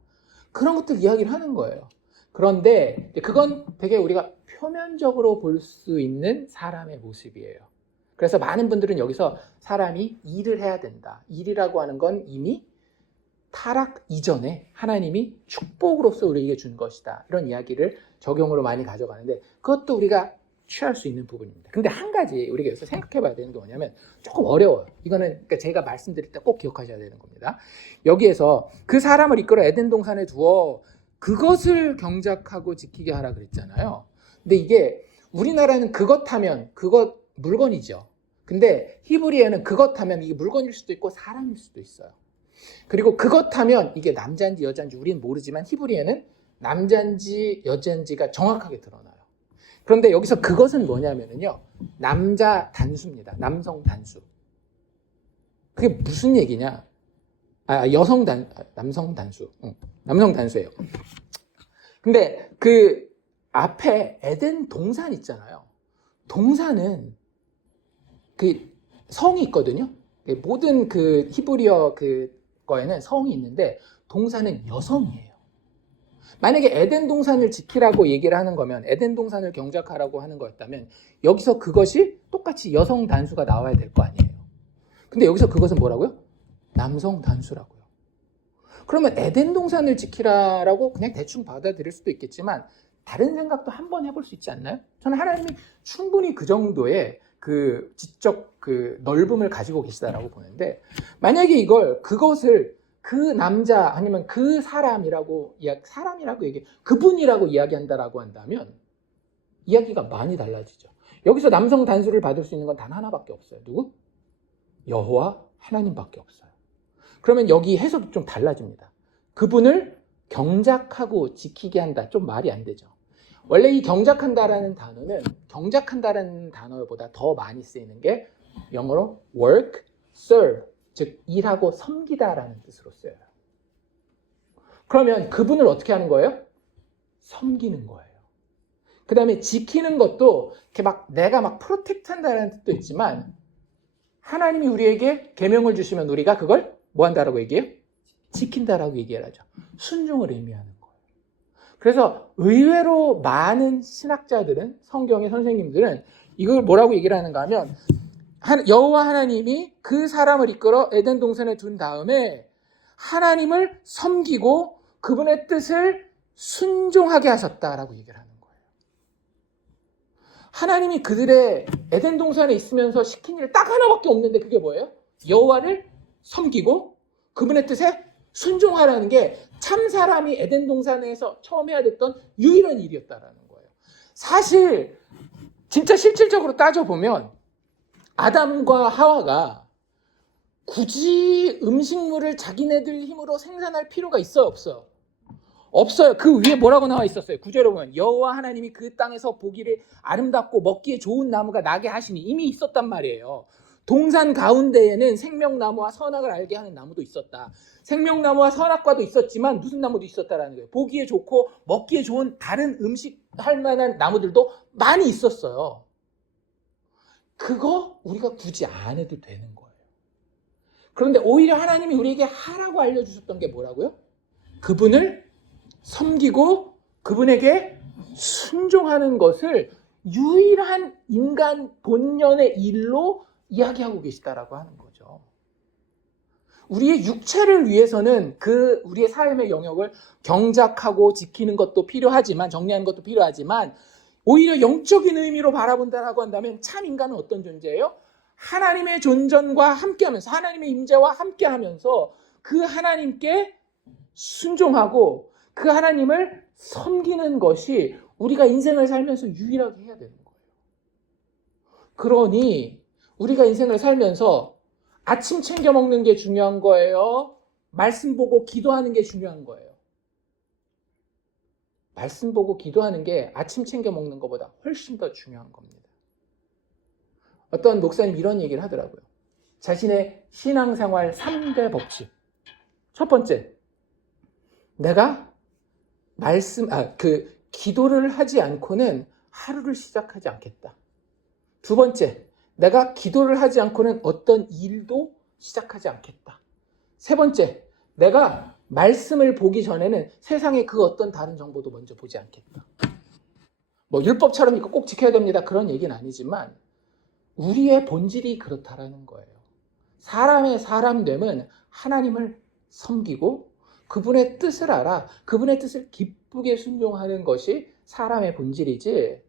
그런 것들 이야기를 하는 거예요. 그런데 그건 되게 우리가 표면적으로 볼 수 있는 사람의 모습이에요. 그래서 많은 분들은 여기서 사람이 일을 해야 된다. 일이라고 하는 건 이미 타락 이전에 하나님이 축복으로서 우리에게 준 것이다. 이런 이야기를 적용으로 많이 가져가는데 그것도 우리가 취할 수 있는 부분입니다. 근데 한 가지 우리가 여기서 생각해 봐야 되는 게 뭐냐면 조금 어려워요. 이거는 그러니까 제가 말씀드릴 때 꼭 기억하셔야 되는 겁니다. 여기에서 그 사람을 이끌어 에덴 동산에 두어 그것을 경작하고 지키게 하라 그랬잖아요. 근데 이게 우리나라는 그것 하면 그것 물건이죠. 근데 히브리에는 그것 하면 이게 물건일 수도 있고 사람일 수도 있어요. 그리고 그것 하면 이게 남자인지 여자인지 우리는 모르지만 히브리에는 남자인지 여자인지가 정확하게 드러나요. 그런데 여기서 그것은 뭐냐면요, 남자 단수입니다. 남성 단수. 그게 무슨 얘기냐? 남성 단수. 남성 단수예요. 근데 그 앞에 에덴 동산 있잖아요. 동산은 그 성이 있거든요. 모든 그 히브리어 그 거에는 성이 있는데 동산은 여성이에요. 만약에 에덴 동산을 지키라고 얘기를 하는 거면, 에덴 동산을 경작하라고 하는 거였다면 여기서 그것이 똑같이 여성 단수가 나와야 될 거 아니에요. 근데 여기서 그것은 뭐라고요? 남성 단수라고요. 그러면 에덴 동산을 지키라라고 그냥 대충 받아들일 수도 있겠지만 다른 생각도 한번 해볼 수 있지 않나요? 저는 하나님이 충분히 그 정도의 그 지적 그 넓음을 가지고 계시다라고 보는데, 만약에 그것을 그 남자 아니면 그 사람이라고 그분이라고 이야기한다라고 한다면 이야기가 많이 달라지죠. 여기서 남성 단수를 받을 수 있는 건 단 하나밖에 없어요. 누구? 여호와 하나님밖에 없어요. 그러면 여기 해석이 좀 달라집니다. 그분을 경작하고 지키게 한다. 좀 말이 안 되죠. 원래 이 경작한다라는 단어보다 더 많이 쓰이는 게 영어로 work, serve, 즉 일하고 섬기다라는 뜻으로 쓰여요. 그러면 그분을 어떻게 하는 거예요? 섬기는 거예요. 그 다음에 지키는 것도 이렇게 막 내가 막 프로텍트한다는 뜻도 있지만, 하나님이 우리에게 계명을 주시면 우리가 그걸 뭐 한다라고 얘기해요? 지킨다라고 얘기를 하죠. 순종을 의미하는 거예요. 그래서 의외로 많은 신학자들은, 성경의 선생님들은 이걸 뭐라고 얘기를 하는가 하면, 여호와 하나님이 그 사람을 이끌어 에덴 동산에 둔 다음에 하나님을 섬기고 그분의 뜻을 순종하게 하셨다라고 얘기를 하는 거예요. 하나님이 그들의 에덴 동산에 있으면서 시킨 일 딱 하나밖에 없는데 그게 뭐예요? 여호와를 섬기고 그분의 뜻에 순종하라는 게 참 사람이 에덴 동산에서 처음 해야 됐던 유일한 일이었다라는 거예요. 사실 진짜 실질적으로 따져보면 아담과 하와가 굳이 음식물을 자기네들 힘으로 생산할 필요가 있어요, 없어요? 없어요. 그 위에 뭐라고 나와 있었어요? 구절에 보면 여호와 하나님이 그 땅에서 보기를 아름답고 먹기에 좋은 나무가 나게 하시니, 이미 있었단 말이에요. 동산 가운데에는 생명나무와 선악을 알게 하는 나무도 있었다. 생명나무와 선악과도 있었지만 무슨 나무도 있었다라는 거예요. 보기에 좋고 먹기에 좋은 다른 음식 할 만한 나무들도 많이 있었어요. 그거 우리가 굳이 안 해도 되는 거예요. 그런데 오히려 하나님이 우리에게 하라고 알려주셨던 게 뭐라고요? 그분을 섬기고 그분에게 순종하는 것을 유일한 인간 본연의 일로 이야기하고 계시다라고 하는 거죠. 우리의 육체를 위해서는 우리의 삶의 영역을 경작하고 지키는 것도 필요하지만, 정리하는 것도 필요하지만, 오히려 영적인 의미로 바라본다라고 한다면 참 인간은 어떤 존재예요? 하나님의 존전과 함께하면서, 하나님의 임재와 함께하면서 그 하나님께 순종하고 그 하나님을 섬기는 것이 우리가 인생을 살면서 유일하게 해야 되는 거예요. 그러니 우리가 인생을 살면서 아침 챙겨 먹는 게 중요한 거예요? 말씀 보고 기도하는 게 중요한 거예요? 말씀 보고 기도하는 게 아침 챙겨 먹는 것보다 훨씬 더 중요한 겁니다. 어떤 목사님 이런 얘기를 하더라고요. 자신의 신앙생활 3대 법칙. 첫 번째, 내가 기도를 하지 않고는 하루를 시작하지 않겠다. 두 번째, 내가 기도를 하지 않고는 어떤 일도 시작하지 않겠다. 세 번째, 내가 말씀을 보기 전에는 세상의 그 어떤 다른 정보도 먼저 보지 않겠다. 뭐 율법처럼 이거 꼭 지켜야 됩니다. 그런 얘기는 아니지만 우리의 본질이 그렇다라는 거예요. 사람 됨은 하나님을 섬기고 그분의 뜻을 알아 그분의 뜻을 기쁘게 순종하는 것이 사람의 본질이지,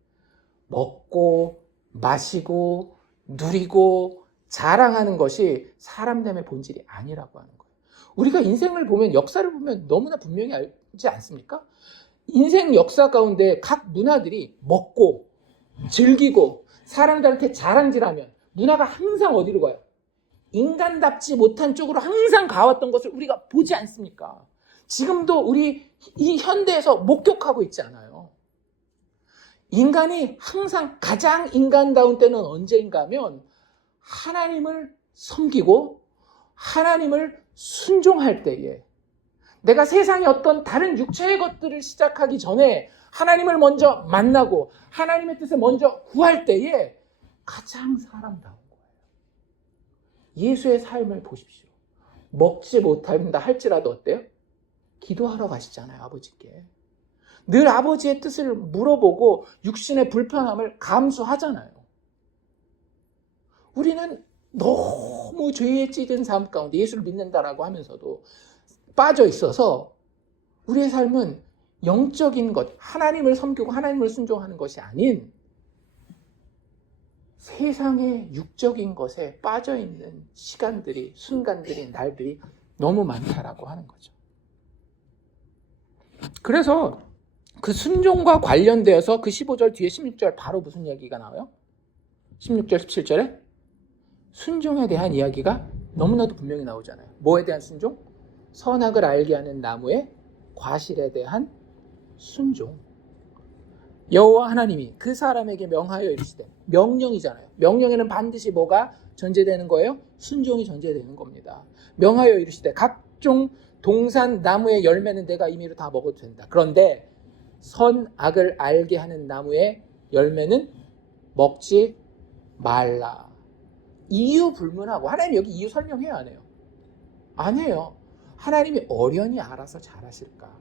먹고 마시고 누리고 자랑하는 것이 사람됨의 본질이 아니라고 하는 거예요. 우리가 인생을 보면, 역사를 보면 너무나 분명히 알지 않습니까? 인생 역사 가운데 각 문화들이 먹고 즐기고 사람들한테 자랑질하면 문화가 항상 어디로 가요? 인간답지 못한 쪽으로 항상 가왔던 것을 우리가 보지 않습니까? 지금도 우리 이 현대에서 목격하고 있지 않아요? 인간이 항상 가장 인간다운 때는 언제인가 하면 하나님을 섬기고 하나님을 순종할 때에, 내가 세상의 어떤 다른 육체의 것들을 시작하기 전에 하나님을 먼저 만나고 하나님의 뜻을 먼저 구할 때에 가장 사람다운 거예요. 예수의 삶을 보십시오. 먹지 못한다 할지라도 어때요? 기도하러 가시잖아요, 아버지께. 늘 아버지의 뜻을 물어보고 육신의 불편함을 감수하잖아요. 우리는 너무 죄에 찌든 삶 가운데 예수를 믿는다라고 하면서도 빠져 있어서 우리의 삶은 영적인 것, 하나님을 섬기고 하나님을 순종하는 것이 아닌 세상의 육적인 것에 빠져 있는 시간들이, 순간들이, 날들이 너무 많다라고 하는 거죠. 그래서 그 순종과 관련되어서 그 15절 뒤에 16절 바로 무슨 이야기가 나와요? 16절, 17절에 순종에 대한 이야기가 너무나도 분명히 나오잖아요. 뭐에 대한 순종? 선악을 알게 하는 나무의 과실에 대한 순종. 여호와 하나님이 그 사람에게 명하여 이르시되, 명령이잖아요. 명령에는 반드시 뭐가 전제되는 거예요? 순종이 전제되는 겁니다. 명하여 이르시되 각종 동산 나무의 열매는 내가 임의로 다 먹어도 된다. 그런데 선악을 알게 하는 나무의 열매는 먹지 말라. 이유 불문하고, 하나님 여기 이유 설명해요, 안 해요? 안 해요. 하나님이 어련히 알아서 잘하실까?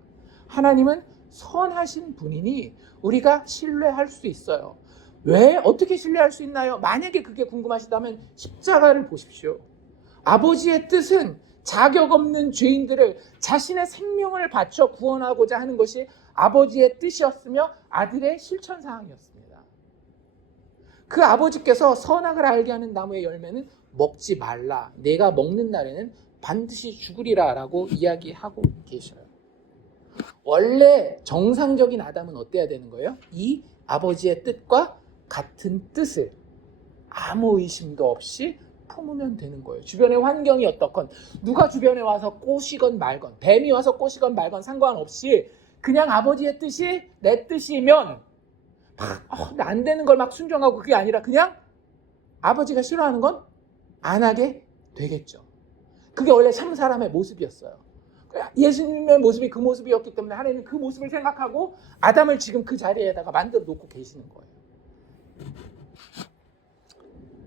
하나님은 선하신 분이니 우리가 신뢰할 수 있어요. 왜? 어떻게 신뢰할 수 있나요? 만약에 그게 궁금하시다면 십자가를 보십시오. 아버지의 뜻은 자격 없는 죄인들을 자신의 생명을 바쳐 구원하고자 하는 것이 아버지의 뜻이었으며 아들의 실천사항이었습니다. 그 아버지께서 선악을 알게 하는 나무의 열매는 먹지 말라. 내가 먹는 날에는 반드시 죽으리라 라고 이야기하고 계셔요. 원래 정상적인 아담은 어때야 되는 거예요? 이 아버지의 뜻과 같은 뜻을 아무 의심도 없이 품으면 되는 거예요. 주변의 환경이 어떻건, 누가 주변에 와서 꼬시건 말건, 뱀이 와서 꼬시건 말건 상관없이 그냥 아버지의 뜻이 내 뜻이면 안 되는 걸 막 순종하고, 그게 아니라 그냥 아버지가 싫어하는 건 안 하게 되겠죠. 그게 원래 참 사람의 모습이었어요. 예수님의 모습이 그 모습이었기 때문에 하나님은 그 모습을 생각하고 아담을 지금 그 자리에다가 만들어 놓고 계시는 거예요.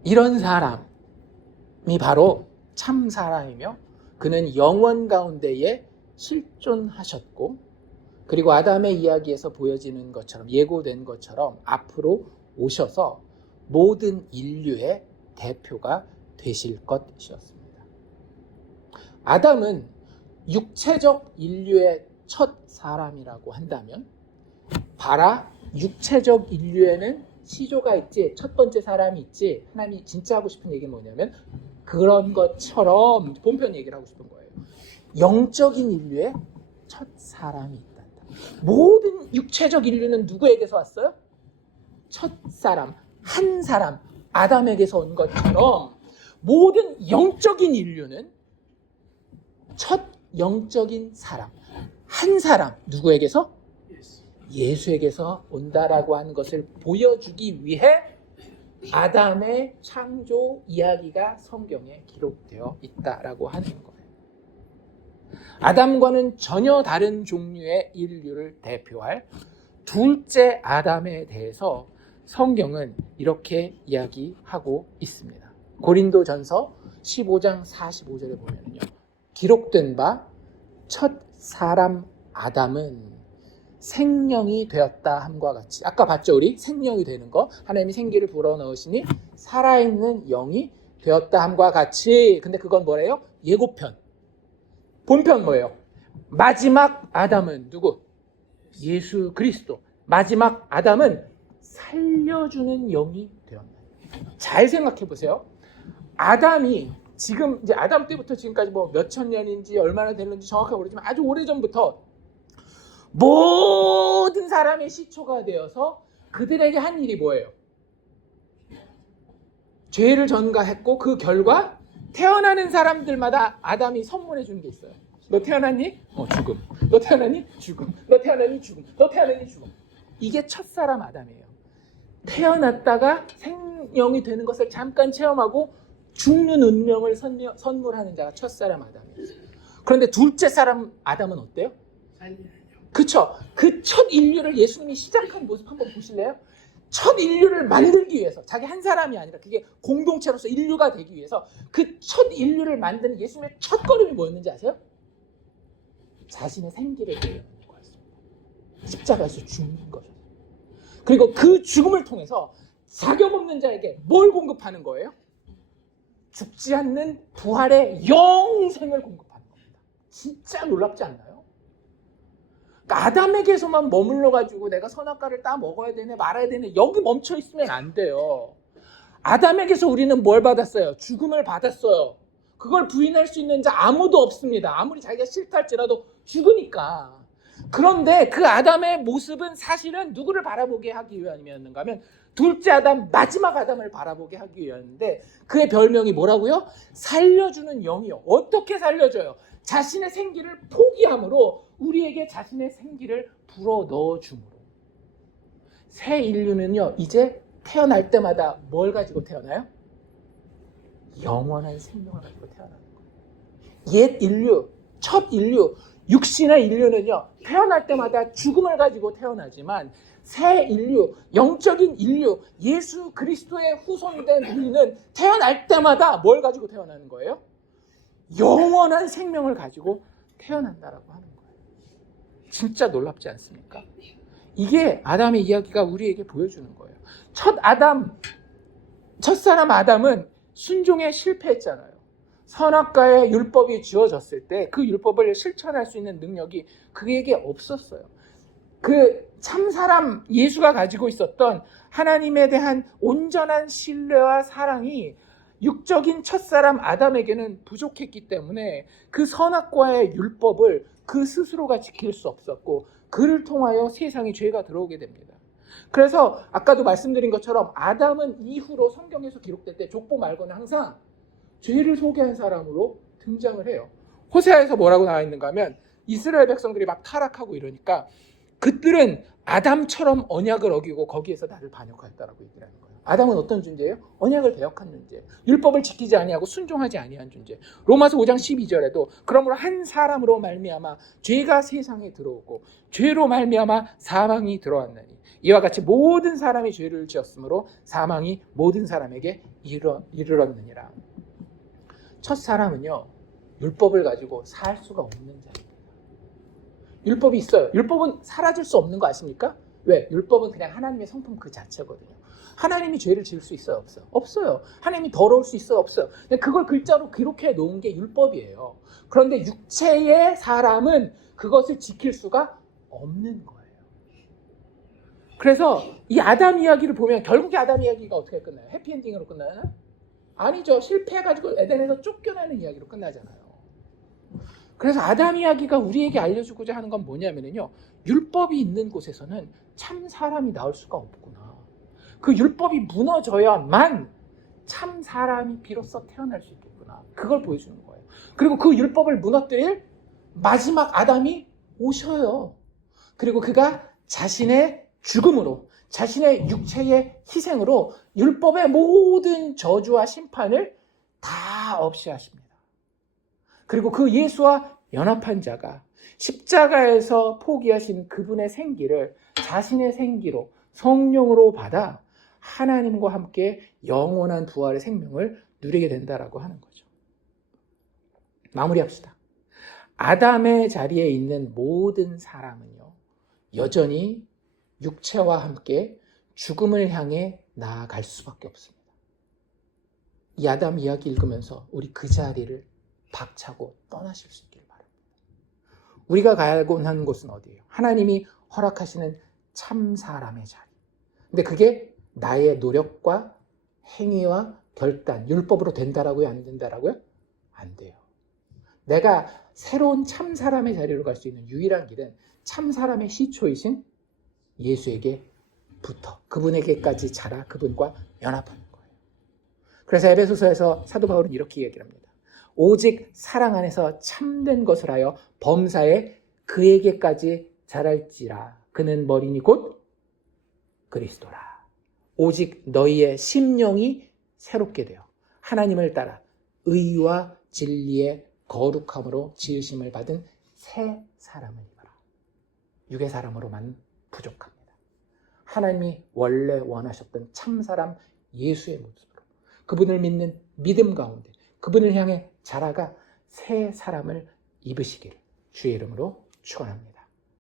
이런 사람이 바로 참 사람이며 그는 영원 가운데에 실존하셨고, 그리고 아담의 이야기에서 보여지는 것처럼, 예고된 것처럼 앞으로 오셔서 모든 인류의 대표가 되실 것이었습니다. 아담은 육체적 인류의 첫 사람이라고 한다면, 봐라, 육체적 인류에는 시조가 있지, 첫 번째 사람이 있지. 하나님이 진짜 하고 싶은 얘기는 뭐냐면 그런 것처럼 본편 얘기를 하고 싶은 거예요. 영적인 인류의 첫 사람이 있다. 모든 육체적 인류는 누구에게서 왔어요? 첫 사람, 한 사람, 아담에게서 온 것처럼 모든 영적인 인류는 첫 영적인 사람, 한 사람, 누구에게서? 예수에게서 온다라고 하는 것을 보여주기 위해 아담의 창조 이야기가 성경에 기록되어 있다라고 하는 거예요. 아담과는 전혀 다른 종류의 인류를 대표할 둘째 아담에 대해서 성경은 이렇게 이야기하고 있습니다. 고린도전서 15장 45절에 보면요, 기록된 바 첫 사람 아담은 생명이 되었다 함과 같이, 아까 봤죠? 우리 생명이 되는 거, 하나님이 생기를 불어넣으시니 살아있는 영이 되었다 함과 같이. 근데 그건 뭐래요? 예고편. 본편 뭐예요? 마지막 아담은 누구? 예수 그리스도. 마지막 아담은 살려주는 영이 되었다. 잘 생각해 보세요. 아담이 지금 이제 아담 때부터 지금까지 뭐 몇천 년인지 얼마나 됐는지 정확하게 모르지만 아주 오래전부터 모든 사람의 시초가 되어서 그들에게 한 일이 뭐예요? 죄를 전가했고 그 결과 태어나는 사람들마다 아담이 선물해 주는 게 있어요. 너 태어났니? 죽음. 너 태어났니? 죽음. 너 태어났니? 죽음. 너 태어났니? 죽음. 이게 첫사람 아담이에요. 태어났다가 생명이 되는 것을 잠깐 체험하고 죽는 운명을 선물하는 자가 첫사람 아담이에요. 그런데 둘째 사람 아담은 어때요? 그쵸? 그 첫 인류를 예수님이 시작한 모습 한번 보실래요? 첫 인류를 만들기 위해서, 자기 한 사람이 아니라 그게 공동체로서 인류가 되기 위해서 그 첫 인류를 만드는 예수님의 첫 걸음이 뭐였는지 아세요? 자신의 생기를 내려놓는 거였습니다. 십자가에서 죽는 거죠. 그리고 그 죽음을 통해서 자격 없는 자에게 뭘 공급하는 거예요? 죽지 않는 부활의 영생을 공급하는 겁니다. 진짜 놀랍지 않나요? 그러니까 아담에게서만 머물러가지고 내가 선악과를 따 먹어야 되네 말아야 되네 여기 멈춰 있으면 안 돼요. 아담에게서 우리는 뭘 받았어요? 죽음을 받았어요. 그걸 부인할 수 있는 자 아무도 없습니다. 아무리 자기가 싫다 할지라도 죽으니까. 그런데 그 아담의 모습은 사실은 누구를 바라보게 하기 위함이었는가 하면 둘째 아담, 마지막 아담을 바라보게 하기 위함인데 그의 별명이 뭐라고요? 살려주는 영이요. 어떻게 살려줘요? 자신의 생기를 포기함으로 우리에게 자신의 생기를 불어넣어 줌으로. 새 인류는요, 이제 태어날 때마다 뭘 가지고 태어나요? 영원한 생명을 가지고 태어나는 거예요. 옛 인류, 첫 인류, 육신의 인류는요, 태어날 때마다 죽음을 가지고 태어나지만 새 인류, 영적인 인류, 예수 그리스도의 후손된 우리는 태어날 때마다 뭘 가지고 태어나는 거예요? 영원한 생명을 가지고 태어난다라고 하는 거예요. 진짜 놀랍지 않습니까? 이게 아담의 이야기가 우리에게 보여주는 거예요. 첫사람 아담은 순종에 실패했잖아요. 선악과의 율법이 주어졌을 때 그 율법을 실천할 수 있는 능력이 그에게 없었어요. 그 참사람 예수가 가지고 있었던 하나님에 대한 온전한 신뢰와 사랑이 육적인 첫사람 아담에게는 부족했기 때문에 그 선악과의 율법을 그 스스로가 지킬 수 없었고 그를 통하여 세상에 죄가 들어오게 됩니다. 그래서 아까도 말씀드린 것처럼 아담은 이후로 성경에서 기록될 때 족보 말고는 항상 죄를 소개한 사람으로 등장을 해요. 호세아에서 뭐라고 나와 있는가 하면 이스라엘 백성들이 막 타락하고 이러니까 그들은 아담처럼 언약을 어기고 거기에서 나를 반역하였다라고 얘기를 하는 거예요. 아담은 어떤 존재예요? 언약을 배역한 존재, 율법을 지키지 아니하고 순종하지 아니한 존재. 로마서 5장 12절에도 그러므로 한 사람으로 말미암아 죄가 세상에 들어오고 죄로 말미암아 사망이 들어왔나니 이와 같이 모든 사람이 죄를 지었으므로 사망이 모든 사람에게 이르렀느니라. 첫 사람은요, 율법을 가지고 살 수가 없는 자입니다. 율법이 있어요. 율법은 사라질 수 없는 거 아십니까? 왜? 율법은 그냥 하나님의 성품 그 자체거든요. 하나님이 죄를 지을 수 있어요? 없어요? 없어요. 하나님이 더러울 수 있어요? 없어요. 그걸 글자로 기록해 놓은 게 율법이에요. 그런데 육체의 사람은 그것을 지킬 수가 없는 거예요. 그래서 이 아담 이야기를 보면 결국에 아담 이야기가 어떻게 끝나요? 해피엔딩으로 끝나요? 아니죠. 실패해가지고 에덴에서 쫓겨나는 이야기로 끝나잖아요. 그래서 아담 이야기가 우리에게 알려주고자 하는 건 뭐냐면요, 율법이 있는 곳에서는 참 사람이 나올 수가 없구나. 그 율법이 무너져야만 참 사람이 비로소 태어날 수 있겠구나. 그걸 보여주는 거예요. 그리고 그 율법을 무너뜨릴 마지막 아담이 오셔요. 그리고 그가 자신의 죽음으로, 자신의 육체의 희생으로 율법의 모든 저주와 심판을 다 없이 하십니다. 그리고 그 예수와 연합한 자가 십자가에서 포기하신 그분의 생기를 자신의 생기로, 성령으로 받아 하나님과 함께 영원한 부활의 생명을 누리게 된다라고 하는 거죠. 마무리합시다. 아담의 자리에 있는 모든 사람은요, 여전히 육체와 함께 죽음을 향해 나아갈 수밖에 없습니다. 이 아담 이야기 읽으면서 우리 그 자리를 박차고 떠나실 수 있길 바랍니다. 우리가 가야곤 하는 곳은 어디예요? 하나님이 허락하시는 참 사람의 자리. 근데 그게 나의 노력과 행위와 결단, 율법으로 된다라고요? 안 된다라고요? 안 돼요. 내가 새로운 참 사람의 자리로 갈 수 있는 유일한 길은 참 사람의 시초이신 예수에게 붙어 그분에게까지 자라 그분과 연합하는 거예요. 그래서 에베소서에서 사도 바울은 이렇게 얘기를 합니다. 오직 사랑 안에서 참된 것을 하여 범사에 그에게까지 자랄지라. 그는 머리니 곧 그리스도라. 오직 너희의 심령이 새롭게 되어 하나님을 따라 의와 진리의 거룩함으로 지으심을 받은 새 사람을 입어라. 육의 사람으로만 부족합니다. 하나님이 원래 원하셨던 참사람 예수의 모습으로 그분을 믿는 믿음 가운데 그분을 향해 자라가 새 사람을 입으시기를 주의 이름으로 축원합니다.